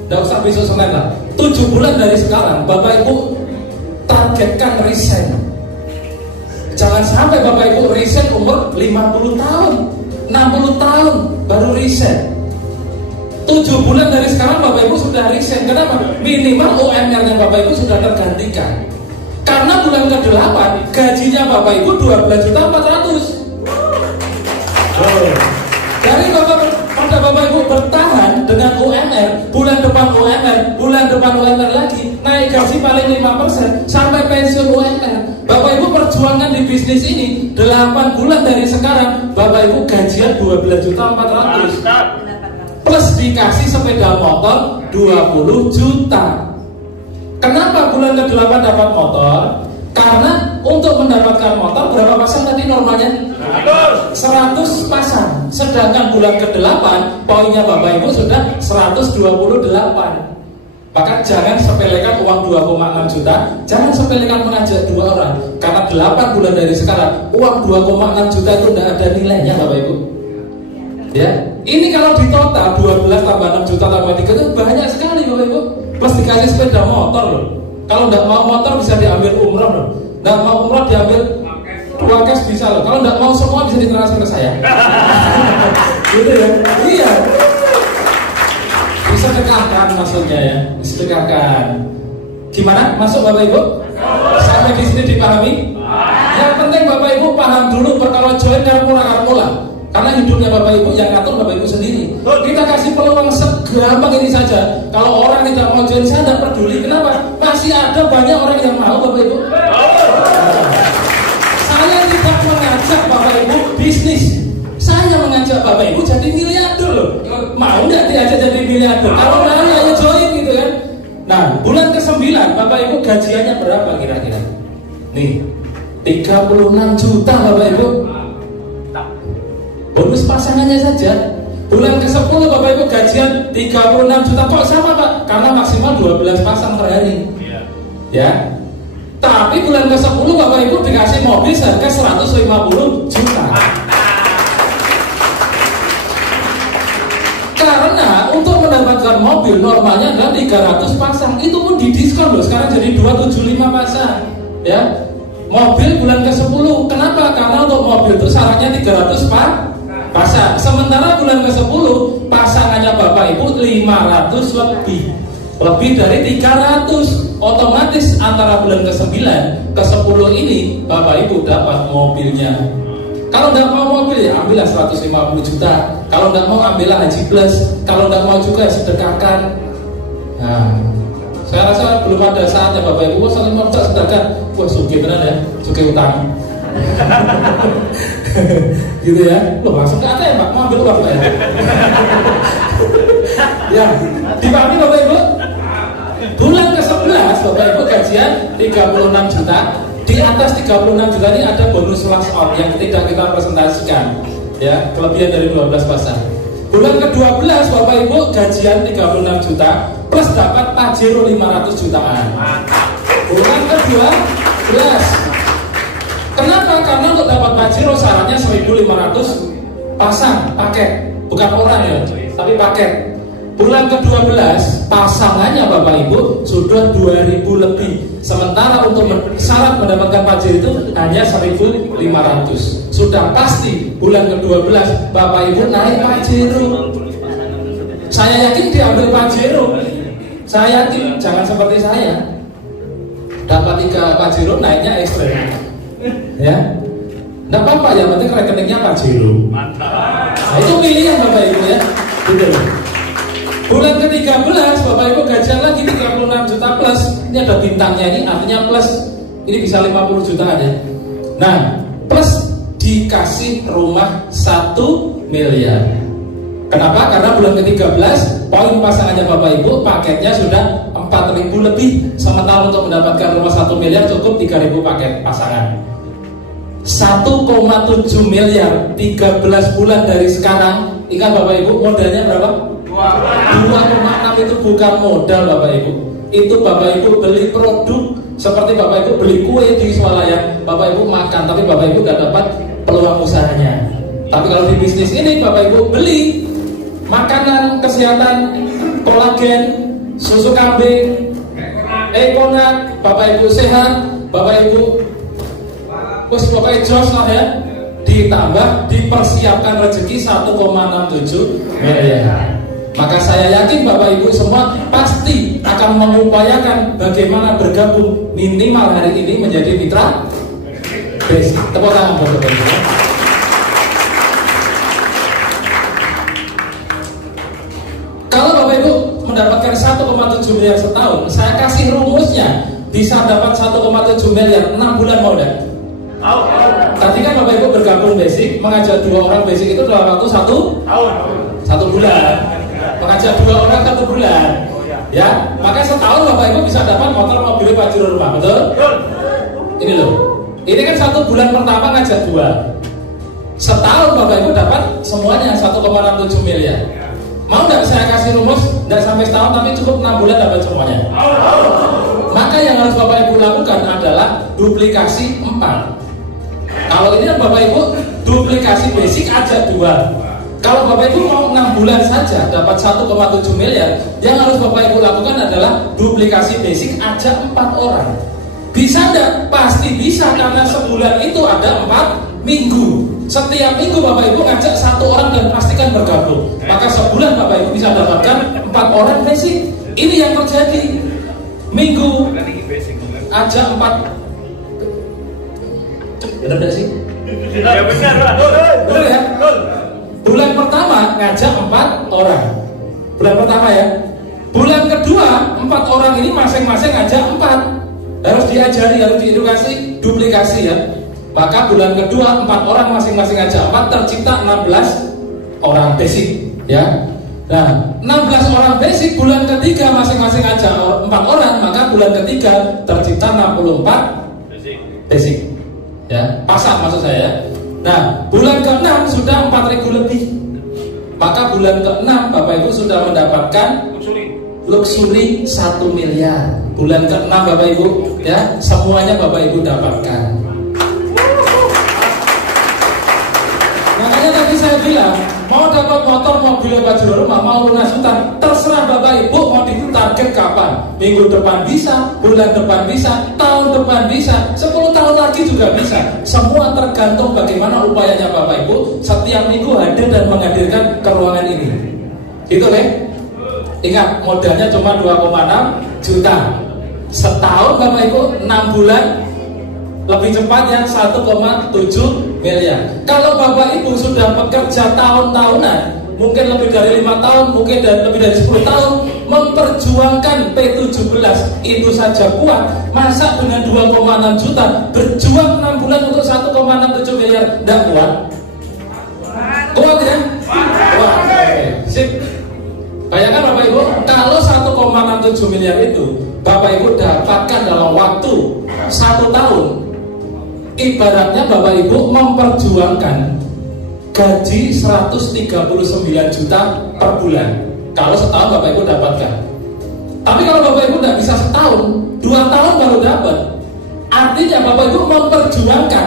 tidak usah besok Senin lah, 7 bulan dari sekarang Bapak Ibu targetkan resign. Jangan sampai Bapak Ibu resign umur 50 tahun 60 tahun baru resign. 7 bulan dari sekarang Bapak Ibu sudah resign. Kenapa? Minimal UMR-nya Bapak Ibu sudah tergantikan. Karena bulan ke-8 gajinya Bapak Ibu 12.400.000. Dari Bapak Ibu bertahan dengan UMR, bulan depan UMR, bulan depan UMR lagi, naik gaji paling 5% sampai pensiun UMR. Bapak Ibu perjuangan di bisnis ini 8 bulan dari sekarang, Bapak Ibu gajian 12.400.000. Plus dikasih sepeda motor 20 juta. Kenapa bulan ke-8 dapat motor? Karena untuk mendapatkan motor berapa pasang tadi normalnya? 100 pasang. Sedangkan bulan ke-8 poinnya Bapak Ibu sudah 128. Maka jangan sepelekan uang 2,6 juta, jangan sepelekan mengajak 2 orang. Karena 8 bulan dari sekarang uang 2,6 juta itu tidak ada nilainya Bapak Ibu. Ya, ini kalau di total 12 tambah 6 juta tambah 3 itu banyak sekali Bapak Ibu. Plus dikasih sepeda motor loh. Kalau nggak mau motor bisa diambil umroh loh. Nggak mau umroh diambil 2 cash bisa loh. Kalau nggak mau semua bisa ditransfer ke saya. Gitu ya? Iya. Bisa dekatkan maksudnya ya. Bisa dekatkan. Gimana? Masuk Bapak Ibu? Sampai di sini dipahami? Yang penting Bapak Ibu paham dulu perkara join dan mula. Karena hidupnya Bapak Ibu yang ngatur Bapak Ibu sendiri. Kita kasih peluang segampang ini saja. Kalau orang tidak mau join, saya tidak peduli. Kenapa? Masih ada banyak orang yang mau Bapak Ibu. Saya tidak mengajak Bapak Ibu bisnis. Saya mengajak Bapak Ibu jadi miliarder loh. Mau nggak diajak jadi miliarder? Kalau mau ayo join gitu kan. Nah bulan ke-9 Bapak Ibu gajiannya berapa kira-kira? Nih 36 juta Bapak Ibu. Bonus pasangannya saja. Bulan ke-10 Bapak Ibu gajian 36 juta. Kok sama Pak? Karena maksimal 12 pasang per hari. Ya. Tapi bulan ke-10 Bapak Ibu dikasih mobil harga 150 juta. Karena untuk mendapatkan mobil normalnya adalah 300 pasang. Itu pun didiskon loh. Sekarang jadi 275 pasang. Ya. Mobil bulan ke-10. Kenapa? Karena untuk mobil itu syaratnya 300 pasang. Sementara bulan ke-10 pasangannya Bapak Ibu 500 lebih dari 300. Otomatis antara bulan ke-9 ke-10 ini Bapak Ibu dapat mobilnya. Kalau tidak mau mobil ya ambillah 150 juta. Kalau tidak mau ambillah haji plus. Kalau tidak mau juga sedekahkan. Nah, saya rasa belum ada saatnya Bapak Ibu saling mau sedekahkan. Wah sugih benar ya, sugih utang. Gitu ya. Loh langsung ke ATM Pak, mau ambil uang Pak ya. Ya, dipahami Bapak Ibu? Bulan ke-11 Bapak Ibu gajian 36 juta. Di atas 36 juta ini ada bonus last out yang tidak kita presentasikan. ya, kelebihan dari 12 pasang. Bulan ke-12 Bapak Ibu gajian 36 juta plus dapat Pajero 500 jutaan. Bulan ke-12. Kenapa? Karena untuk dapat Pajero syaratnya 1.500 pasang paket, bukan orang ya, tapi paket. Bulan ke-12 pasangannya Bapak Ibu sudah 2.000 lebih. Sementara untuk syarat mendapatkan Pajero itu hanya 1.500. Sudah pasti bulan ke-12 Bapak Ibu naik Pajero. Saya yakin diambil Pajero. Saya yakin, jangan seperti saya dapat 3 Pajero naiknya ekstrim. Ya, nggak apa-apa, yang penting rekeningnya Pajero. Nah, itu pilihan Bapak Ibu ya. Gitu. Bulan ke-13 Bapak Ibu gajian lagi 36 juta plus. Ini ada bintangnya, ini artinya plus. Ini bisa 50 juta aja. Nah, plus dikasih rumah 1 miliar. Kenapa? Karena bulan ke-13 poin pasangannya Bapak Ibu paketnya sudah 4.000 lebih. Sementara untuk mendapatkan rumah 1 miliar cukup 3.000 paket pasangan. 1,7 miliar 13 bulan dari sekarang. Ingat Bapak Ibu, modalnya berapa? 2,6 itu bukan modal Bapak Ibu. Itu Bapak Ibu beli produk. Seperti Bapak Ibu beli kue di swalayan, Bapak Ibu makan, tapi Bapak Ibu gak dapat peluang usahanya. Tapi kalau di bisnis ini Bapak Ibu beli makanan kesehatan, kolagen, susu kambing, Econak, Bapak Ibu sehat, Bapak Ibu pokoknya jos lah ya. Ditambah dipersiapkan rezeki 1,67 miliar. Maka saya yakin Bapak Ibu semua pasti akan mengupayakan bagaimana bergabung minimal hari ini menjadi mitra basic. Tepuk tangan buat Bapak Ibu. Kalau Bapak Ibu mendapatkan 1,7 miliar setahun, saya kasih rumusnya bisa dapat 1,7 miliar 6 bulan mau enggak? Tadi kan Bapak Ibu bergabung basic, mengajak 2 orang basic itu dalam waktu 1 tahun, 1 bulan. Mengajak 2 orang 1 bulan. Ya, maka setahun Bapak Ibu bisa dapat motor, mobil, Pajero, rumah, betul? Ini loh. Ini kan 1 bulan pertama ngajak 2. Setahun Bapak Ibu dapat semuanya 1,67 miliar. Mau nggak saya kasih rumus? Nggak sampai setahun tapi cukup 6 bulan dapat semuanya. Maka yang harus Bapak Ibu lakukan adalah duplikasi 4. Kalau ini Bapak Ibu duplikasi basic aja 2. Kalau Bapak Ibu mau 6 bulan saja dapat 1,7 miliar, yang harus Bapak Ibu lakukan adalah duplikasi basic aja 4 orang. Bisa enggak? Pasti bisa, karena sebulan itu ada 4 minggu. Setiap minggu Bapak Ibu ngajak 1 orang dan pastikan bergabung. Maka sebulan Bapak Ibu bisa dapatkan 4 orang basic. Ini yang terjadi. Minggu aja 4. Benar gak sih? Ya benar, benar ya? Bulan pertama ngajak 4 orang. Bulan pertama ya. Bulan kedua 4 orang ini masing-masing ngajak 4. Harus diajari, harus diedukasi, duplikasi ya. Maka bulan kedua 4 orang masing-masing ngajak 4, tercipta 16 orang basic ya. Nah, 16 orang basic bulan ketiga masing-masing ngajak 4 orang, maka bulan ketiga tercipta 64 basic. Ya, pasang maksud saya ya. Nah, bulan ke-6 sudah 4.000 lebih. Maka bulan ke-6 Bapak Ibu sudah mendapatkan luxury 1 miliar. Bulan ke-6 Bapak Ibu ya, semuanya Bapak Ibu dapatkan. Makanya tadi saya bilang, mau dapat motor, mobil, Pajero, rumah, mau lunas hutang, terserah Bapak Ibu mau ditarget kapan. Minggu depan bisa, bulan depan bisa, tahun depan bisa, 10 tahun lagi juga bisa. Semua tergantung bagaimana upayanya Bapak Ibu setiap minggu hadir dan menghadirkan ke ruangan ini. Gitu deh. Ingat, modalnya cuma 2,6 juta. Setahun Bapak Ibu 6 bulan, lebih cepatnya 1,7 miliar. Kalau Bapak Ibu sudah bekerja tahun-tahunan, mungkin lebih dari 5 tahun, mungkin lebih dari 10 tahun, memperjuangkan P17 itu saja kuat. Masa dengan 2,6 juta berjuang 6 bulan untuk 1,67 miliar tidak kuat? Kuat ya? Kuat. Sip. Bayangkan Bapak Ibu, kalau 1,67 miliar itu Bapak Ibu dapatkan dalam waktu 1 tahun, ibaratnya Bapak Ibu memperjuangkan gaji 139 juta per bulan. Kalau setahun Bapak Ibu dapatkan. Tapi kalau Bapak Ibu tidak bisa setahun, 2 tahun baru dapat. Artinya Bapak Ibu memperjuangkan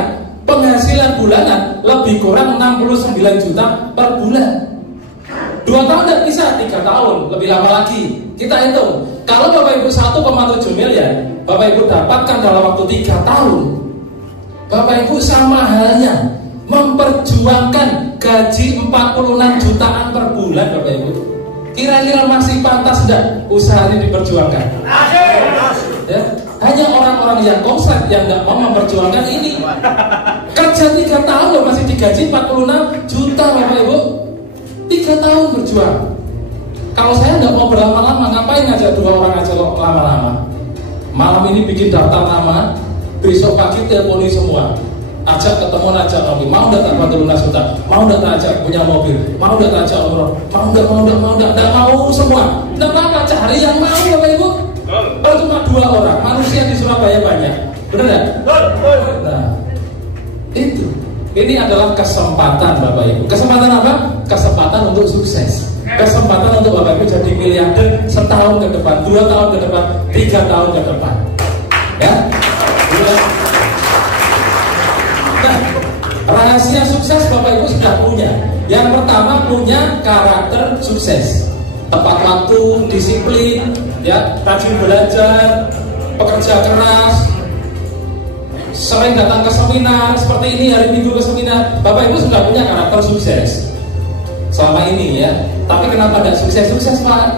penghasilan bulanan lebih kurang 69 juta per bulan. 2 tahun tidak bisa, 3 tahun, lebih lama lagi. Kita hitung, kalau Bapak Ibu 1,7 miliar, Bapak Ibu dapatkan dalam waktu 3 tahun. Bapak Ibu sama halnya memperjuangkan gaji 46 jutaan per bulan, Bapak Ibu. Kira-kira masih pantas tidak usaha ini diperjuangkan? Ya, hanya orang-orang yang konslet yang tidak mau memperjuangkan ini. Kerja 3 tahun loh, masih digaji 46 juta, Bapak Ibu. 3 tahun berjuang. Kalau saya tidak mau berlama-lama, ngapain ngajak 2 orang aja kok lama-lama? Malam ini bikin daftar nama, besok pagi teleponi semua, ajak ketemu, ajak ngopi. Mau nggak tak bantu lunas hutang? Mau nggak tak ajak punya mobil? Mau nggak tak ajak umroh? Mau nggak mau semua. Nggak apa-apa, cari yang mau, Bapak Ibu. Kalau cuma 2 orang, manusia di Surabaya banyak, benar nggak? Nah, itu. Ini adalah kesempatan, Bapak Ibu. Kesempatan apa? Kesempatan untuk sukses. Kesempatan untuk Bapak Ibu jadi miliarder setahun ke depan, 2 tahun ke depan, 3 tahun ke depan. Ya. Nah, rahasia sukses Bapak Ibu sudah punya. Yang pertama, punya karakter sukses. Tepat waktu, disiplin, ya, rajin belajar, pekerja keras, sering datang ke seminar seperti ini, hari Minggu ke seminar. Bapak Ibu sudah punya karakter sukses selama ini, ya. Tapi kenapa tidak sukses-sukses, Pak?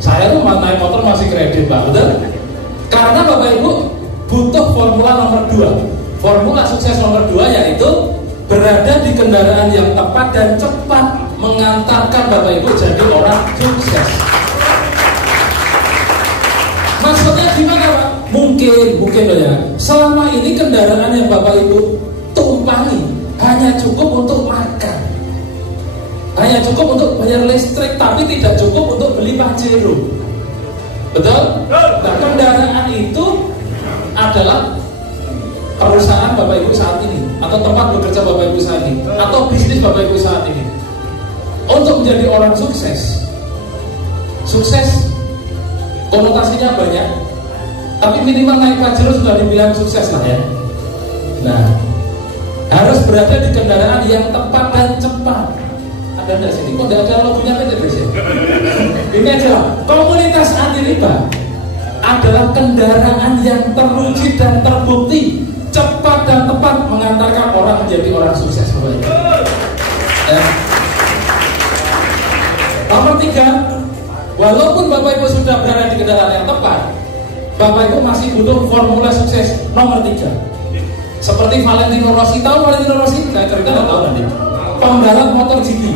Saya tuh naik motor masih kredit, Pak, betul? Karena Bapak Ibu butuh formula nomor 2. Formula sukses nomor 2 yaitu berada di kendaraan yang tepat dan cepat mengantarkan Bapak Ibu jadi orang sukses. Maksudnya gimana, Pak? Mungkin loh ya. Selama ini kendaraan yang Bapak Ibu tumpangi hanya cukup untuk makan, hanya cukup untuk bayar listrik, tapi tidak cukup untuk beli Pajero. Betul? Nah, kendaraan itu adalah perusahaan Bapak Ibu saat ini, atau tempat bekerja Bapak Ibu saat ini, atau bisnis Bapak Ibu saat ini. Untuk menjadi orang sukses, konotasinya banyak, tapi minimal naik Pajero sudah dibilang sukses lah, ya. Nah, harus berada di kendaraan yang tepat dan cepat. Ada nggak sini? Kok tidak ada logonya PT Besi? Ini aja, komunitas anti riba adalah kendaraan yang teruji dan terbukti cepat dan tepat mengantarkan orang menjadi orang sukses. Ya. Nomor 3, walaupun Bapak Ibu sudah berada di kendaraan yang tepat, Bapak Ibu masih butuh formula sukses nomor 3. Seperti Valentino Rossi. Tahu Valentino Rossi? Saya cerita nggak tahu nanti. Pembalap motor GP.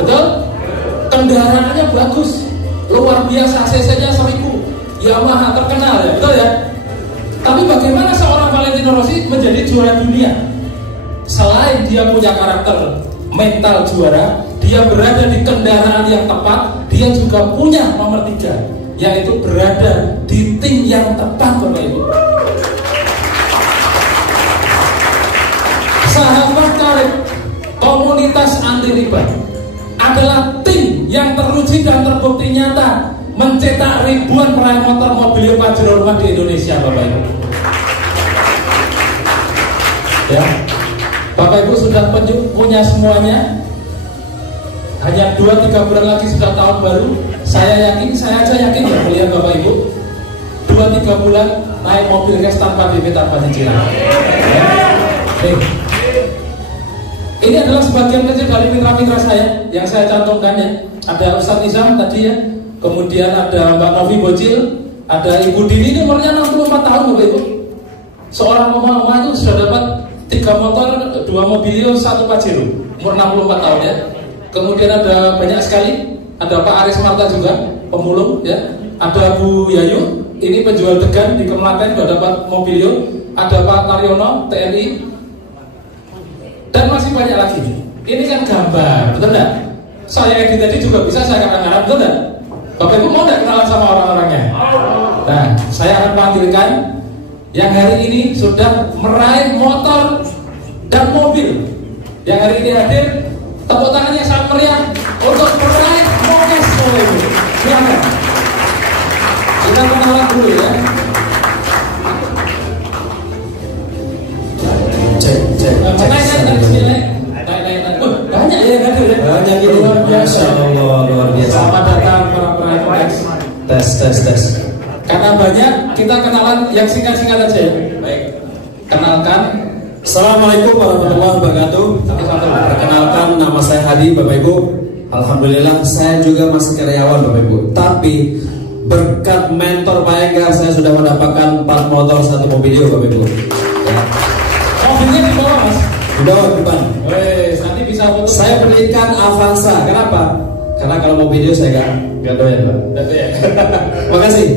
Betul? Kendaraannya bagus, luar biasa, cc-nya 1000, Yamaha terkenal, ya, betul ya? Tapi bagaimana seorang Valentino Rossi menjadi juara dunia? Selain dia punya karakter mental juara, dia berada di kendaraan yang tepat, dia juga punya nomor 3, yaitu berada di tim yang tepat, Bapak Ibu. Sahabat karib, komunitas anti riba adalah tim yang teruji dan terbukti nyata mencetak ribuan peraih motor mobil Pajero rumah di Indonesia, Bapak Ibu. Ya, Bapak Ibu sudah punya semuanya. Hanya 2-3 bulan lagi sudah tahun baru. Saya aja yakin ya, melihat Bapak Ibu 2-3 bulan naik mobil cash tanpa DP, tanpa cicilan. Ya. Ini adalah sebagian kecil dari mitra-mitra saya yang saya cantumkan, ya. Ada Ustadz Izam tadi, ya. Kemudian ada Mbak Novi Bocil, ada Ibu Dini, ini umurnya 64 tahun, Bapak Ibu. Seorang mama itu sudah dapat 3 motor, 2 mobilio, 1 Pajero, umur 64 tahun, ya. Kemudian ada banyak sekali, ada Pak Aris Marta juga, pemulung, ya. Ada Bu Yayu, ini penjual degan di Kemlaten, sudah dapat mobilio. Ada Pak Taryono, TNI, dan masih banyak lagi. Ini kan gambar, betul enggak? Saya edit tadi juga bisa saya kadang-kadang, betul enggak? Bapak Ibu mau enggak kenalan sama orang-orangnya? Nah, saya akan panggilkan yang hari ini sudah meraih motor dan mobil yang hari ini hadir. Tepuk tangan yang sangat meriah untuk peraih Mokes Bapak Ibu. Silakan. Kita kenalan dulu ya. Cek. Naik. Banyak ya kan? Banyak ini. Masya Allah, luar biasa. Selamat datang para peraih Mokes. Tes. Karena banyak, kita kenalan yang singkat-singkat aja ya. Baik. Kenalkan. Assalamualaikum warahmatullahi wabarakatuh. Perkenalkan, nama saya Hadi, Bapak Ibu. Alhamdulillah saya juga masih karyawan, Bapak Ibu. Tapi berkat mentor Pak Enggar, saya sudah mendapatkan 4 motor 1 mobil, Bapak Ibu. Ya. Mobilnya di bawah Mas? Di bawah depan. Nanti bisa foto. Saya belikan Avanza. Kenapa? Karena kalau mau video saya nggak doyan, Pak. Makasih.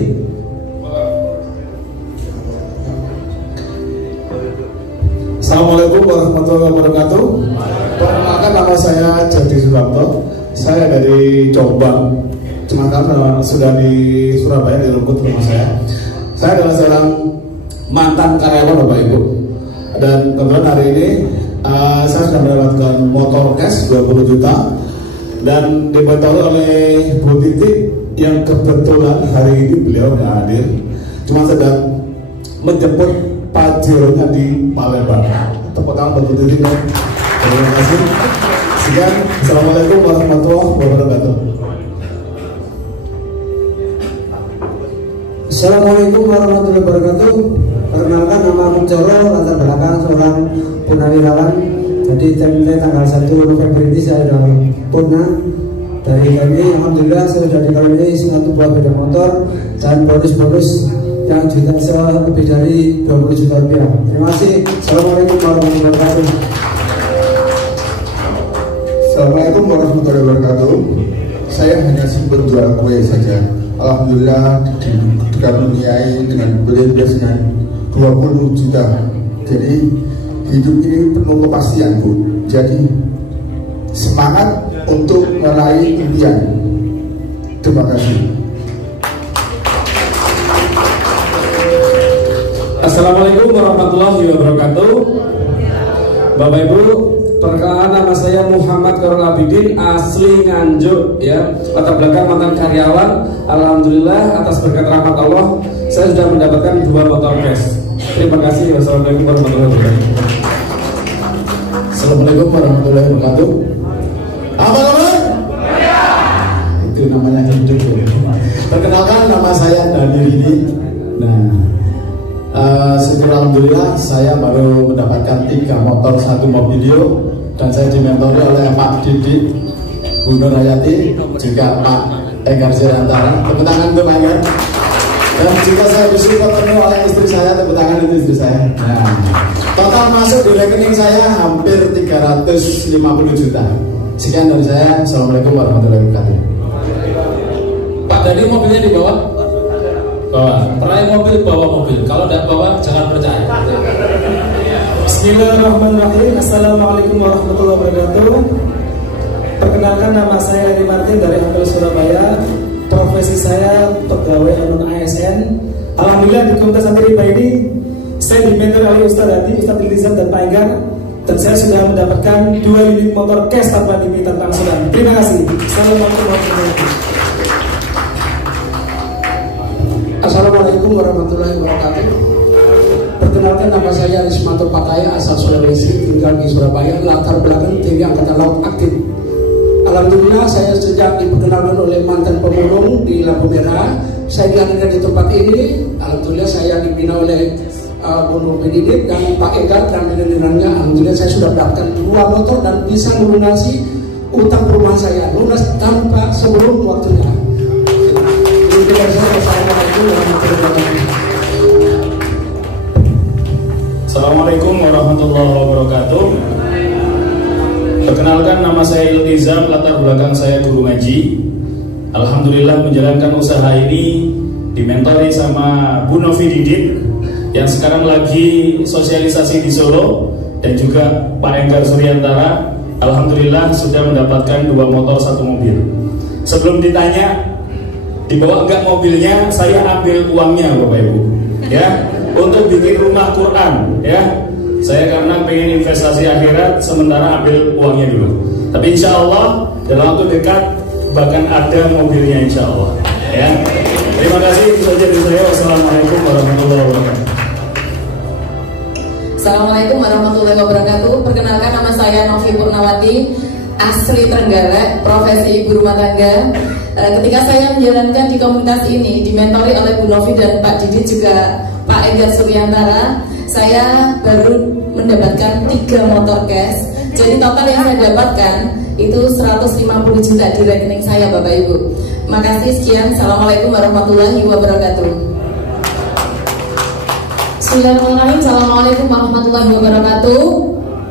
Assalamualaikum warahmatullahi wabarakatuh. Perkenalkan, nama saya Jadi Suramto. Saya dari Jombang. Cuma karena sudah di Surabaya, di Rungkut rumah saya. Saya adalah seorang mantan karyawan, Bapak Ibu. Dan kebetulan hari ini saya sudah mendapatkan motor cash 20 juta dan dibantu oleh Bu Titi yang kebetulan hari ini beliau nggak hadir. Cuma sedang menjemput Pajeronya di Palembang. Tepuk tangan buat Bu Titi. Terima kasih. Sekian. Assalamualaikum warahmatullahi wabarakatuh. Assalamualaikum warahmatullahi wabarakatuh. Perkenalkan, nama aku Coro, latar belakang seorang purnawirawan. Jadi tanggal 1 November ini saya sudah purna. Dari kami, alhamdulillah saya sudah dikaruniai 1 buah sepeda motor dan bonus-bonus yang lebih dari 20 juta rupiah. Terima kasih. Assalamualaikum warahmatullahi wabarakatuh. Assalamualaikum warahmatullahi wabarakatuh. Saya hanya simpel jual kue saja. Alhamdulillah dikaruniai dengan beli dengan 20 juta. Jadi hidup ini penuh kepastian, Bu. Jadi semangat untuk meraih impian. Terima kasih. Assalamualaikum warahmatullahi wabarakatuh. Bapak Ibu, perkenalkan, nama saya Muhammad Korol Abidin, asli Nganjuk ya. Latar belakang mantan karyawan. Alhamdulillah atas berkat rahmat Allah saya sudah mendapatkan 2 motor cash. Terima kasih. Wassalamualaikum warahmatullahi wabarakatuh. Assalamualaikum warahmatullahi wabarakatuh. Apa kabar? Itu namanya hidup. Perkenalkan, nama saya Dani Rini. Syukur alhamdulillah saya baru mendapatkan 3 motor 1 mobil dan saya dimentori oleh Pak Didi, Bu Nur Hayati, juga Pak Enggar Sirantara. Tepuk tangan untuk Pak Enggar. Dan juga saya disuruh ketemu oleh istri saya, tepuk tangan itu istri saya. Nah, total masuk di rekening saya hampir 350 juta. Sekian dari saya. Assalamualaikum warahmatullahi wabarakatuh. Pak, dari mobilnya di bawah? Bawa. Peraih mobil, bawa mobil. Kalau tidak bawa, jangan percaya. Bismillahirrahmanirrahim. Assalamualaikum warahmatullahi wabarakatuh. Perkenalkan, nama saya Eri Martin dari Ampel Surabaya. Profesi saya pegawai non ASN. Alhamdulillah di Komunitas Anti Riba ini saya dimentor oleh Ustadz Hadi, Ustadz Ilizam dan Pak Enggar. Dan saya sudah mendapatkan 2 unit motor cash tanpa diminta tangsuran. Terima kasih. Assalamualaikum warahmatullahi wabarakatuh. Assalamualaikum warahmatullahi wabarakatuh. Perkenalkan, nama saya Ismanto Pataya, asal Sulawesi, tinggal di Surabaya, latar belakang TNI Angkatan Laut aktif. Alhamdulillah saya sejak diperkenalkan oleh mantan pemulung di lampu merah, saya dihadirkan di tempat ini. Alhamdulillah saya dibina oleh Bu Nur Hayati dan Pak Enggar dan dirinya. Alhamdulillah saya sudah mendapatkan 2 motor dan bisa melunasi utang perumahan saya, lunas tanpa sebelum waktunya. Assalamualaikum warahmatullahi wabarakatuh. Perkenalkan, nama saya Iltizam, latar belakang saya guru ngaji. Alhamdulillah menjalankan usaha ini dimentori sama Bu Novi Didit yang sekarang lagi sosialisasi di Solo, dan juga Pak Enggar Suryantara. Alhamdulillah sudah mendapatkan 2 motor 1 mobil. Sebelum ditanya dibawa enggak mobilnya, saya ambil uangnya Bapak Ibu ya, untuk bikin rumah Quran ya. Saya karena pengen investasi akhirat, sementara ambil uangnya dulu. Tapi insya Allah dalam waktu dekat bahkan ada mobilnya insya Allah. Ya. Terima kasih, itu saja dari saya. Wassalamualaikum warahmatullahi wabarakatuh. Assalamualaikum warahmatullahi wabarakatuh. Perkenalkan, nama saya Novi Purnawati, asli Trenggalek, profesi ibu rumah tangga. Ketika saya menjalankan di komunitas ini, dimentori oleh Bu Novi dan Pak Didi juga Pak Edgar Suryantara, saya baru mendapatkan 3 motor cash. Jadi total yang saya dapatkan itu 150 juta di rekening saya, Bapak Ibu. Makasih, sekian. Assalamualaikum warahmatullahi wabarakatuh. Bismillahirrahmanirrahim. Assalamualaikum warahmatullahi wabarakatuh.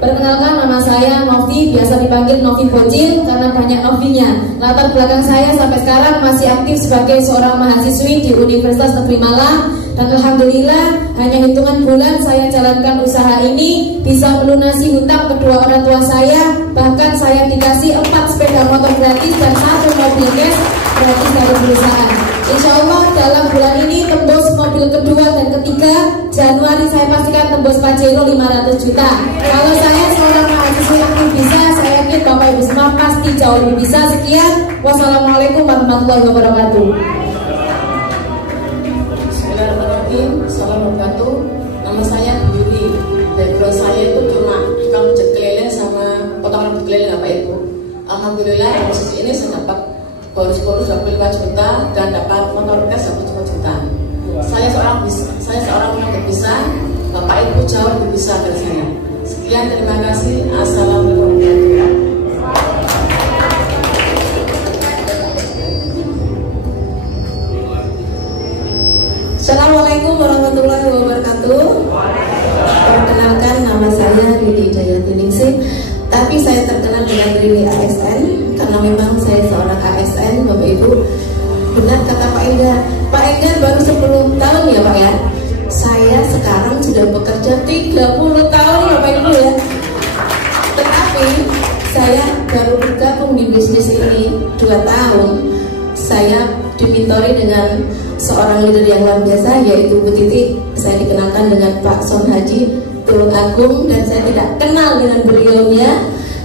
Perkenalkan, nama saya Novi, biasa dipanggil Novi Bocil karena banyak Novinya. Latar belakang saya sampai sekarang masih aktif sebagai seorang mahasiswi di Universitas Negeri Malang. Dan alhamdulillah hanya hitungan bulan saya jalankan usaha ini bisa melunasi hutang kedua orang tua saya. Bahkan saya dikasih 4 sepeda motor gratis dan 1 mobil cash gratis dari perusahaan. Insya Allah dalam bulan ini tembus mobil kedua dan ketiga. Januari saya pastikan tembus Pajero 500 juta. Kalau saya seorang mahasiswa aktif bisa, saya yakin Bapak Ibu semua pasti jauh lebih bisa. Sekian, wassalamualaikum warahmatullahi wabarakatuh. Bismillahirrahmanirrahim. Assalamualaikum. Nama saya Bu Yuli. Background saya itu cuma tukang pijat kelele sama potongan rambut kelele, Bapak Ibu. Alhamdulillah di posisi ini saya dapat bonus 25 juta dan dapat motor cash 25 juta. Saya seorang yang bisa, Bapak Ibu jauh lebih bisa dari saya. Sekian, terima kasih. Assalamualaikum warahmatullahi wabarakatuh. Assalamualaikum warahmatullahi wabarakatuh. Perkenalkan, nama saya Ridi Dayatiningsih, tapi saya terkenal dengan Ridi ASN karena memang saya seorang ASN, Bapak Ibu. Benar kata Pak Enggar. Pak Enggar baru 10 tahun ya Pak ya. Saya sekarang sudah bekerja 30 tahun Bapak Ibu ya. Tetapi saya baru bergabung di bisnis ini 2 tahun. Saya dimentori dengan seorang leader yang luar biasa, yaitu Bu Titi. Saya dikenalkan dengan Pak Son Haji Tulung Agung, dan saya tidak kenal dengan beliaunya,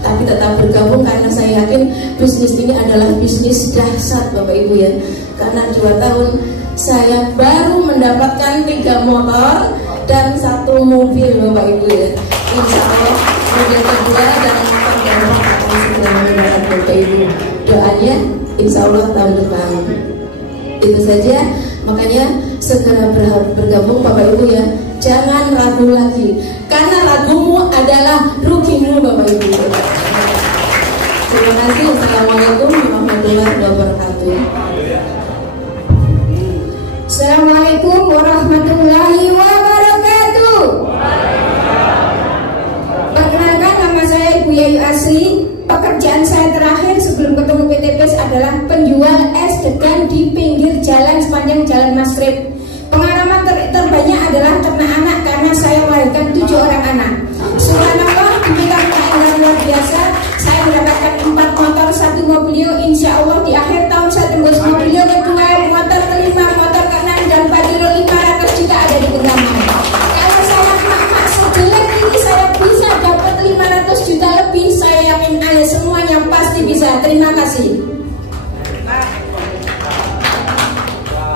tapi tetap bergabung karena saya yakin bisnis ini adalah bisnis dahsyat Bapak Ibu ya. Karena 2 tahun saya baru mendapatkan 3 motor dan 1 mobil Bapak Ibu ya. Insya Allah mobil kedua dan motor keempat akan segera mendapat Bapak Ibu. Doanya insya Allah tahun depan. Itu saja, makanya segera bergabung Bapak Ibu ya. Jangan ragu lagi, karena ragumu adalah rugimu Bapak Ibu. Terima kasih. Assalamualaikum warahmatullahi wabarakatuh. Assalamualaikum warahmatullahi wabarakatuh. Perkenalkan, nama saya Ibu Yayu Asri. Pekerjaan saya terakhir sebelum ketemu PTPS adalah penjual es degan di pinggir jalan sepanjang Jalan Masrib. Pengalaman terbanyak adalah ternak anak karena saya melahirkan 7 orang anak. Subhanallah, diberikan yang luar biasa. Saya mendapatkan 4 motor, 1 mobilio. Insya Allah di akhir tahun saya tembus mobilio kedua, motor kelima, motor keenam, dan Pajero 500 juta ada di genggaman. Kalau saya mak sejelek ini saya bisa dapat 500 juta lebih. Saya yakin semuanya pasti bisa. Terima kasih.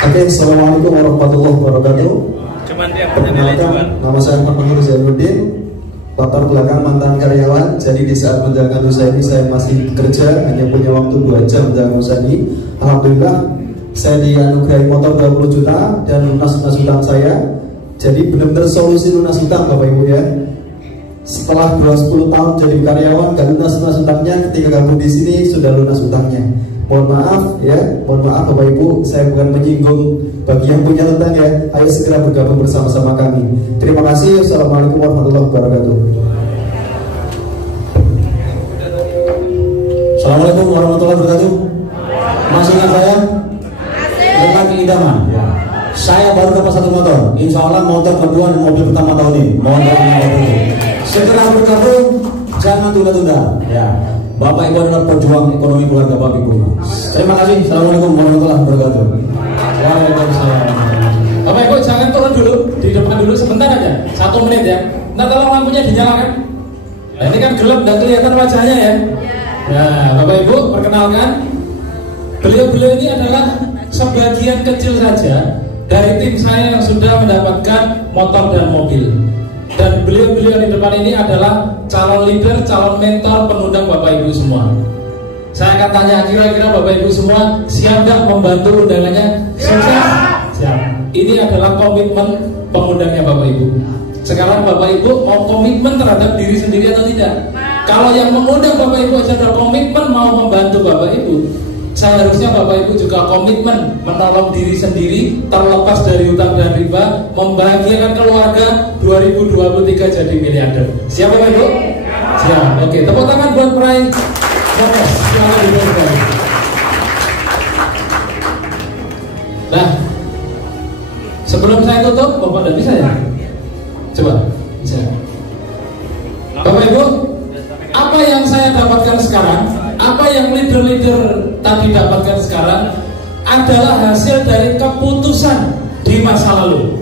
Oke, assalamualaikum warahmatullahi wabarakatuh. Perkenalkan, nama saya Muhammad Zainuddin. Latar belakang mantan karyawan. Jadi di saat menjalankan usaha ini saya masih kerja, hanya punya waktu 2 jam menjalankan usaha ini. Alhamdulillah saya dianugerahi motor 20 juta dan lunas hutang saya. Jadi benar-benar solusi lunas hutang Bapak Ibu ya. Setelah 10 tahun jadi karyawan gak lunas hutangnya, ketika gabung di sini sudah lunas hutangnya. Mohon maaf ya, mohon maaf Bapak Ibu, saya bukan menyinggung bagi yang punya hutang ya. Ayo segera bergabung bersama-sama kami. Terima kasih. Assalamualaikum warahmatullahi wabarakatuh. Assalamualaikum warahmatullahi wabarakatuh. Masih ingat saya? Lelaki idaman ya. Saya baru dapat 1 motor. Insya Allah motor kedua dan mobil pertama tahun ini. Mohon doanya. Segera bergabung, jangan tunda-tunda ya. Bapak Ibu adalah pejuang ekonomi keluarga Bapak Ibu. Terima kasih. Assalamualaikum warahmatullahi wabarakatuh. Waalaikumsalam. Bapak Ibu jangan turun dulu, di depan dulu sebentar aja, 1 menit ya. Nah, tolong lampunya dinyalakan. Nah, ini kan gelap dan kelihatan wajahnya ya. Nah, Bapak Ibu, perkenalkan, beliau-beliau ini adalah sebagian kecil saja dari tim saya yang sudah mendapatkan motor dan mobil. Dan beliau-beliau di depan ini adalah calon leader, calon mentor, pengundang Bapak Ibu semua. Saya akan tanya, kira-kira Bapak Ibu semua siap nggak membantu undangannya? Sukses? Siap. Ini adalah komitmen pengundangnya Bapak Ibu. Sekarang Bapak Ibu mau komitmen terhadap diri sendiri atau tidak? Kalau yang mengundang Bapak Ibu saja ada komitmen mau membantu Bapak Ibu, seharusnya Bapak Ibu juga komitmen menolong diri sendiri, terlepas dari hutang dan riba, membahagiakan keluarga 2023 jadi miliarder. Siap Bapak Ibu? Siap. Oke, tepuk tangan buat peraih sukses. Silakan dibuka. Nah, sebelum saya tutup, Bapak udah bisa ya? Coba, bisa. Bapak Ibu, apa yang saya dapatkan sekarang, apa yang leader-leader tadi dapatkan sekarang adalah hasil dari keputusan di masa lalu.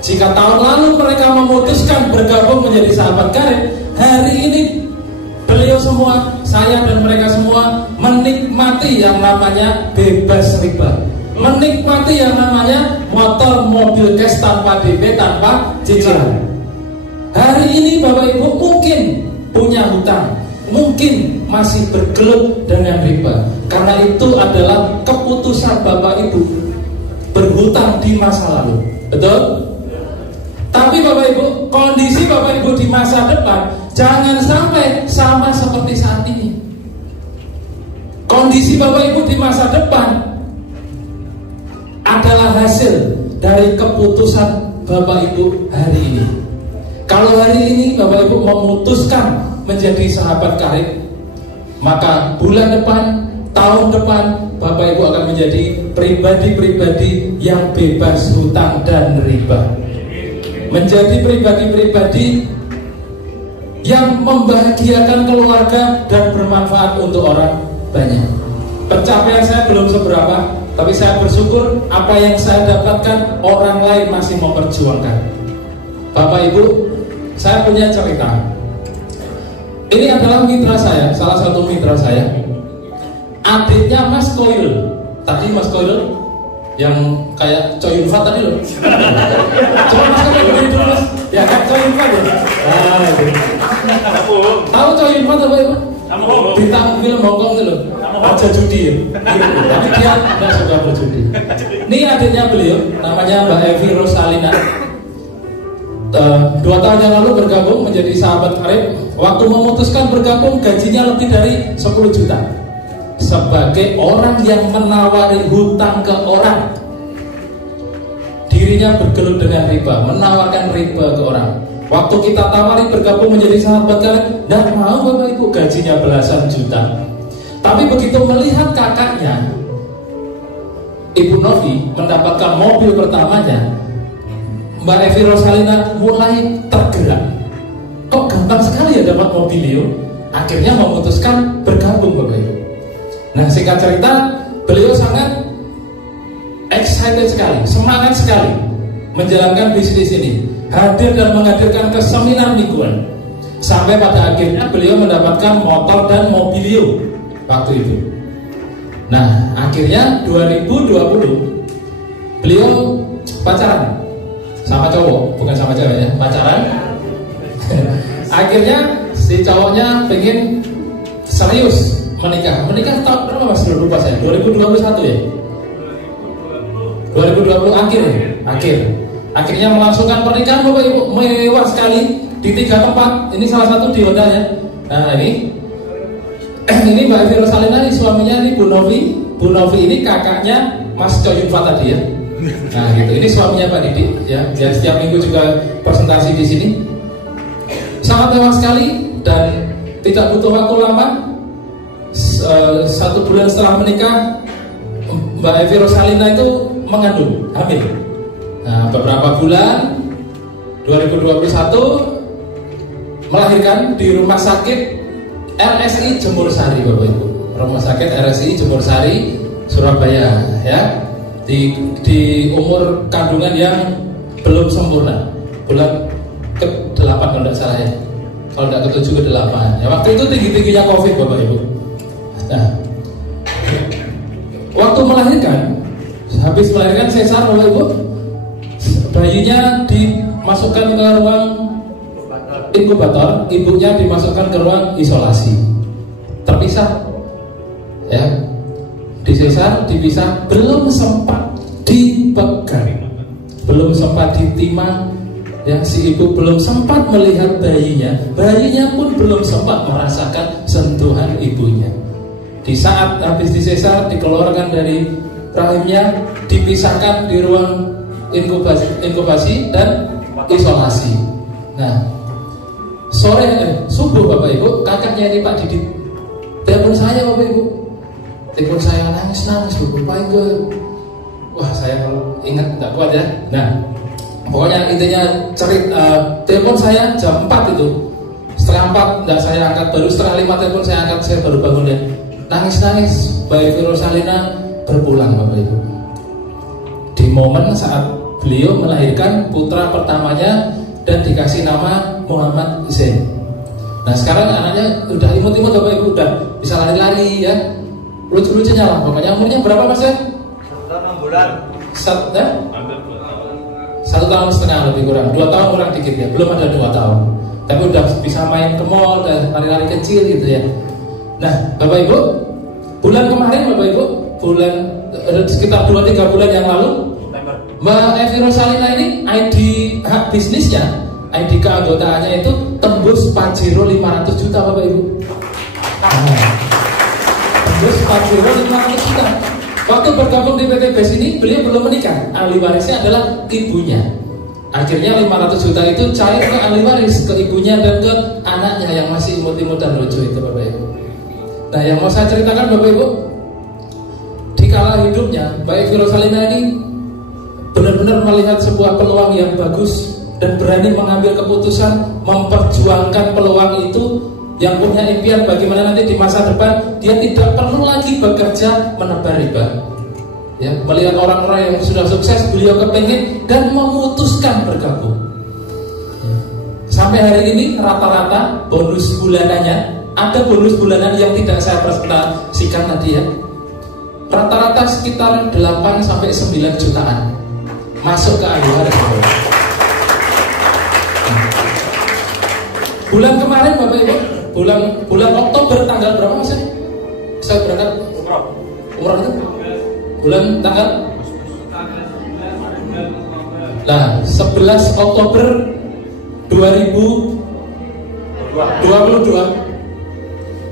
Jika tahun lalu mereka memutuskan bergabung menjadi sahabat karib, hari ini beliau semua, saya dan mereka semua menikmati yang namanya bebas riba, menikmati yang namanya motor, mobil cash tanpa DP, tanpa cicilan. Hari ini Bapak Ibu mungkin punya hutang, mungkin masih bergelut dengan riba, karena itu adalah keputusan Bapak Ibu berhutang di masa lalu. Betul? Tapi Bapak Ibu, kondisi Bapak Ibu di masa depan jangan sampai sama seperti saat ini. Kondisi Bapak Ibu di masa depan adalah hasil dari keputusan Bapak Ibu hari ini. Kalau hari ini Bapak Ibu memutuskan menjadi sahabat karib, maka bulan depan, tahun depan Bapak Ibu akan menjadi pribadi-pribadi yang bebas hutang dan riba, menjadi pribadi-pribadi yang membahagiakan keluarga dan bermanfaat untuk orang banyak. Pencapaian saya belum seberapa, tapi saya bersyukur apa yang saya dapatkan orang lain masih memperjuangkan. Bapak Ibu, saya punya cerita. Ini adalah mitra saya, salah satu mitra saya, adiknya Mas Koil. Tadi Mas Koil yang kayak Choi Yun Fat tadi loh. Coba Mas Koil berdiri dulu Mas. Ya kan Choi Yun Fat ya. Tahu Choi Yun Fat apa Ibu? Bintang film Hongkong itu loh. Raja judi ya. Tapi dia tidak suka berjudi. Ini adiknya beliau, namanya Mbak Evi Rosalina. 2 tahun yang lalu bergabung menjadi sahabat karib. Waktu memutuskan bergabung gajinya lebih dari 10 juta. Sebagai orang yang menawari hutang ke orang, dirinya bergelut dengan riba, menawarkan riba ke orang. Waktu kita tawari bergabung menjadi sahabat karib, tidak mau Bapak Ibu, gajinya belasan juta. Tapi begitu melihat kakaknya Ibu Novi mendapatkan mobil pertamanya, Mbak Evi Rosalina mulai tergerak. Kok gampang sekali ya dapat mobil itu? Akhirnya memutuskan bergabung Bapak Ibu. Nah, singkat cerita, beliau sangat excited sekali, semangat sekali menjalankan bisnis ini, hadir dan menghadirkan ke seminar mingguan, sampai pada akhirnya beliau mendapatkan motor dan mobilio waktu itu. Nah, akhirnya 2020 beliau pacaran sama cowok, bukan sama cewek ya, pacaran. Akhirnya si cowoknya pengen serius menikah tahun berapa Mas? Lupa saya. 2021 ya? 2020 akhir. Akhirnya melangsungkan pernikahan Bapak Ibu, mewah sekali di 3 tempat. Ini salah satu di Honda ya. Nah ini Mbak Evi Rosalina, ini suaminya, ini Bu Novi. Bu Novi ini kakaknya Mas Choi Yun Fat tadi ya. Nah gitu, ini suaminya Pak Didi ya. Dia setiap minggu juga presentasi di sini. Sangat mewah sekali dan tidak butuh waktu lama. 1 bulan setelah menikah, Mbak Evi Rosalina itu mengandung, hamil. Nah, beberapa bulan 2021 melahirkan di rumah sakit RSI Jemur Sari Bapak Ibu. Rumah sakit RSI Jemur Sari Surabaya ya. Di umur kandungan yang belum sempurna, bulan ke-8 kalau tidak salah ya. Kalau tidak ke-7 ke-8. Ya, waktu itu tinggi-tingginya COVID Bapak Ibu. Nah, waktu melahirkan, habis melahirkan sesar Bapak Ibu, bayinya dimasukkan ke ruang inkubator, ibunya dimasukkan ke ruang isolasi, terpisah, ya, disesar, dipisah, belum sempat dipegang, belum sempat ditimang. Ya, si ibu belum sempat melihat bayinya pun belum sempat merasakan sentuhan ibunya. Di saat habis disesar, dikeluarkan dari rahimnya, dipisahkan di ruang inkubasi dan isolasi. Nah, subuh Bapak Ibu, kakaknya ini Pak Didit telepon saya Bapak Ibu, telepon saya nangis Bapak Ibu. Wah, saya kalau ingat tidak kuat ya. Nah, pokoknya intinya telepon saya jam 4 itu, setengah 4 enggak saya angkat, baru setengah 5 telepon saya angkat, saya baru bangun ya. Nangis Mbak Evi Rosalina berpulang Bapak Ibu. Di momen saat beliau melahirkan putra pertamanya dan dikasih nama Muhammad Zain. Nah, sekarang anaknya udah imut-imut Bapak Ibu, udah bisa lari-lari ya, lucu-lucunya lah. Pokoknya umurnya berapa Mas ya? 6 bulan. 1 tahun setengah lebih kurang, 2 tahun kurang dikit ya, belum ada 2 tahun. Tapi udah bisa main ke mall, udah lari-lari kecil gitu ya. Nah, Bapak Ibu, bulan kemarin Bapak Ibu, sekitar 2-3 bulan yang lalu, Mbak Evi Rosalina ini ID hak bisnisnya, ID keanggotaannya itu tembus Pajero 500 juta Bapak Ibu. Tembus Pajero 500 juta. Waktu bergabung di PT BES ini, beliau belum menikah. Ahli warisnya adalah ibunya. Akhirnya 500 juta itu cair ke ahli waris, ke ibunya dan ke anaknya yang masih imut-imut dan lucu itu Bapak Ibu. Nah, yang mau saya ceritakan Bapak Ibu, di kala hidupnya Mbak Evi Rosalina ini benar-benar melihat sebuah peluang yang bagus dan berani mengambil keputusan, memperjuangkan peluang itu, yang punya impian bagaimana nanti di masa depan dia tidak perlu lagi bekerja menebar riba. Ya, melihat orang-orang yang sudah sukses, beliau kepengen dan memutuskan bergabung. Sampai hari ini rata-rata bonus bulanannya, ada bonus bulanan yang tidak saya presentasikan tadi ya, rata-rata sekitar 8-9 jutaan masuk ke ahli waris. Bulan kemarin Bapak Ibu, bulan Oktober tanggal berapa Mas? Saya berangkat umrah itu bulan tanggal 11 Oktober 2022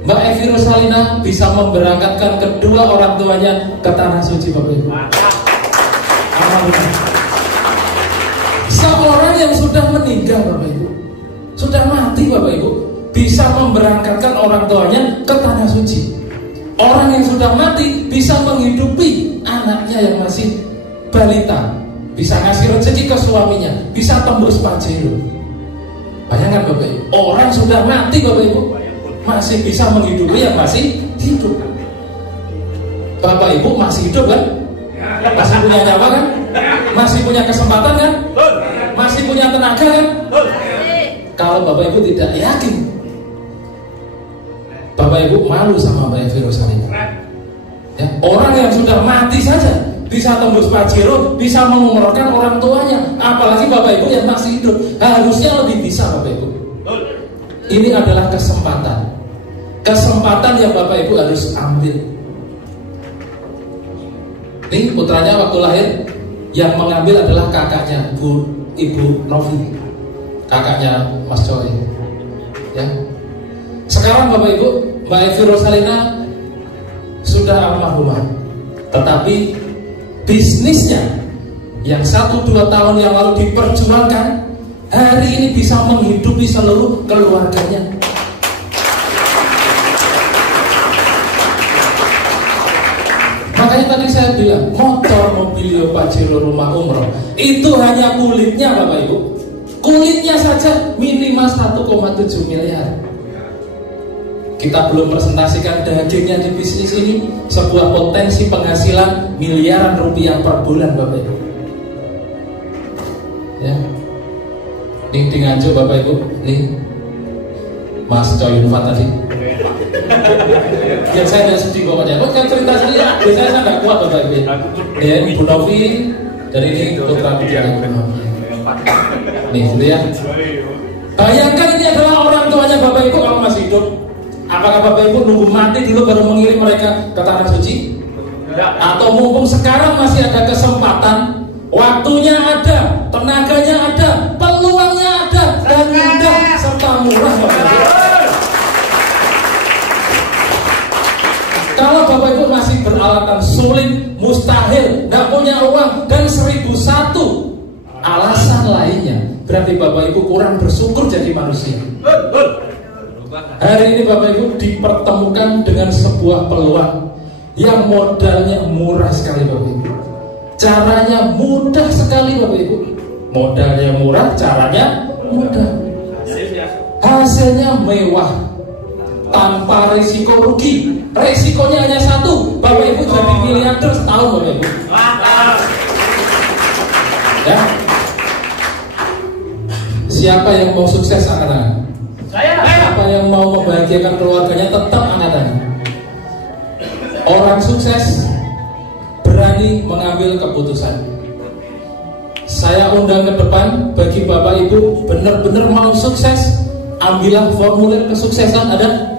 Mbak Evi Rosalina bisa memberangkatkan kedua orang tuanya ke Tanah Suci Bapak Ibu. Alhamdulillah. Seorang yang sudah meninggal Bapak Ibu, sudah mati Bapak Ibu, bisa memberangkatkan orang tuanya ke Tanah Suci. Orang yang sudah mati bisa menghidupi anaknya yang masih balita, bisa ngasih rezeki ke suaminya, bisa tembus Pajero. Bayangkan Bapak Ibu, orang sudah mati Bapak Ibu masih bisa menghidupi yang masih hidup. Bapak Ibu masih hidup kan? Masih punya nyawa kan? Masih punya kesempatan kan? Masih punya tenaga kan? Kalau Bapak Ibu tidak yakin, Bapak Ibu malu sama Mbak Evi Rosalina. Ya, orang yang sudah mati saja bisa tembus Pajero, bisa mengumrohkan orang tuanya, apalagi Bapak Ibu yang masih hidup. Harusnya lebih bisa Bapak Ibu. Ini adalah kesempatan yang Bapak Ibu harus ambil. Ini putranya waktu lahir yang mengambil adalah kakaknya Ibu Novi, kakaknya Mas Coy. Ya. Sekarang Bapak Ibu, Mbak Evi Rosalina sudah almarhumah, tetapi bisnisnya yang 1-2 tahun yang lalu diperjuangkan, hari ini bisa menghidupi seluruh keluarganya. Makanya tadi saya bilang, motor, mobil, Pajero, rumah umroh itu hanya kulitnya Bapak Ibu. Kulitnya saja minimal 1,7 miliar. Kita belum presentasikan dagingnya di bisnis ini, sebuah potensi penghasilan miliaran rupiah per bulan Bapak Ibu. Ya. Nih di Nganjuk Bapak Ibu, nih Mas Coyunfat tadi. Ya saya tidak sedih pokoknya. Kok kan cerita sendiri? Biasanya saya nggak kuat Bapak Ibu. Ya Ibu Novi dari ini putra putri. Nih gitu ya. Bayangkan ini adalah orang tuanya Bapak Ibu kalau masih hidup. Apakah Bapak Ibu nunggu mati dulu baru mengirim mereka ke tanah suci? Atau mumpung sekarang masih ada kesempatan, waktunya ada, tenaganya ada, peluangnya ada, dan mudah serta murah Bapak Ibu. Kalau Bapak Ibu masih beralasan sulit, mustahil, tidak punya uang, dan 1001 alasan lainnya, berarti Bapak Ibu kurang bersyukur jadi manusia. Hari ini Bapak Ibu dipertemukan dengan sebuah peluang yang modalnya murah sekali Bapak Ibu. Caranya mudah sekali Bapak Ibu. Modalnya murah, caranya mudah. Hasilnya mewah, tanpa risiko rugi. Risikonya hanya satu, Bapak Ibu jadi miliarder setahun Bapak Ibu. Ya. Siapa yang mau sukses angkat-angkat? Siapa yang mau membahagiakan keluarganya tetap angkat-angkat. Orang sukses berani mengambil keputusan. Saya undang ke depan bagi Bapak Ibu benar-benar mau sukses, ambillah formulir kesuksesan ada.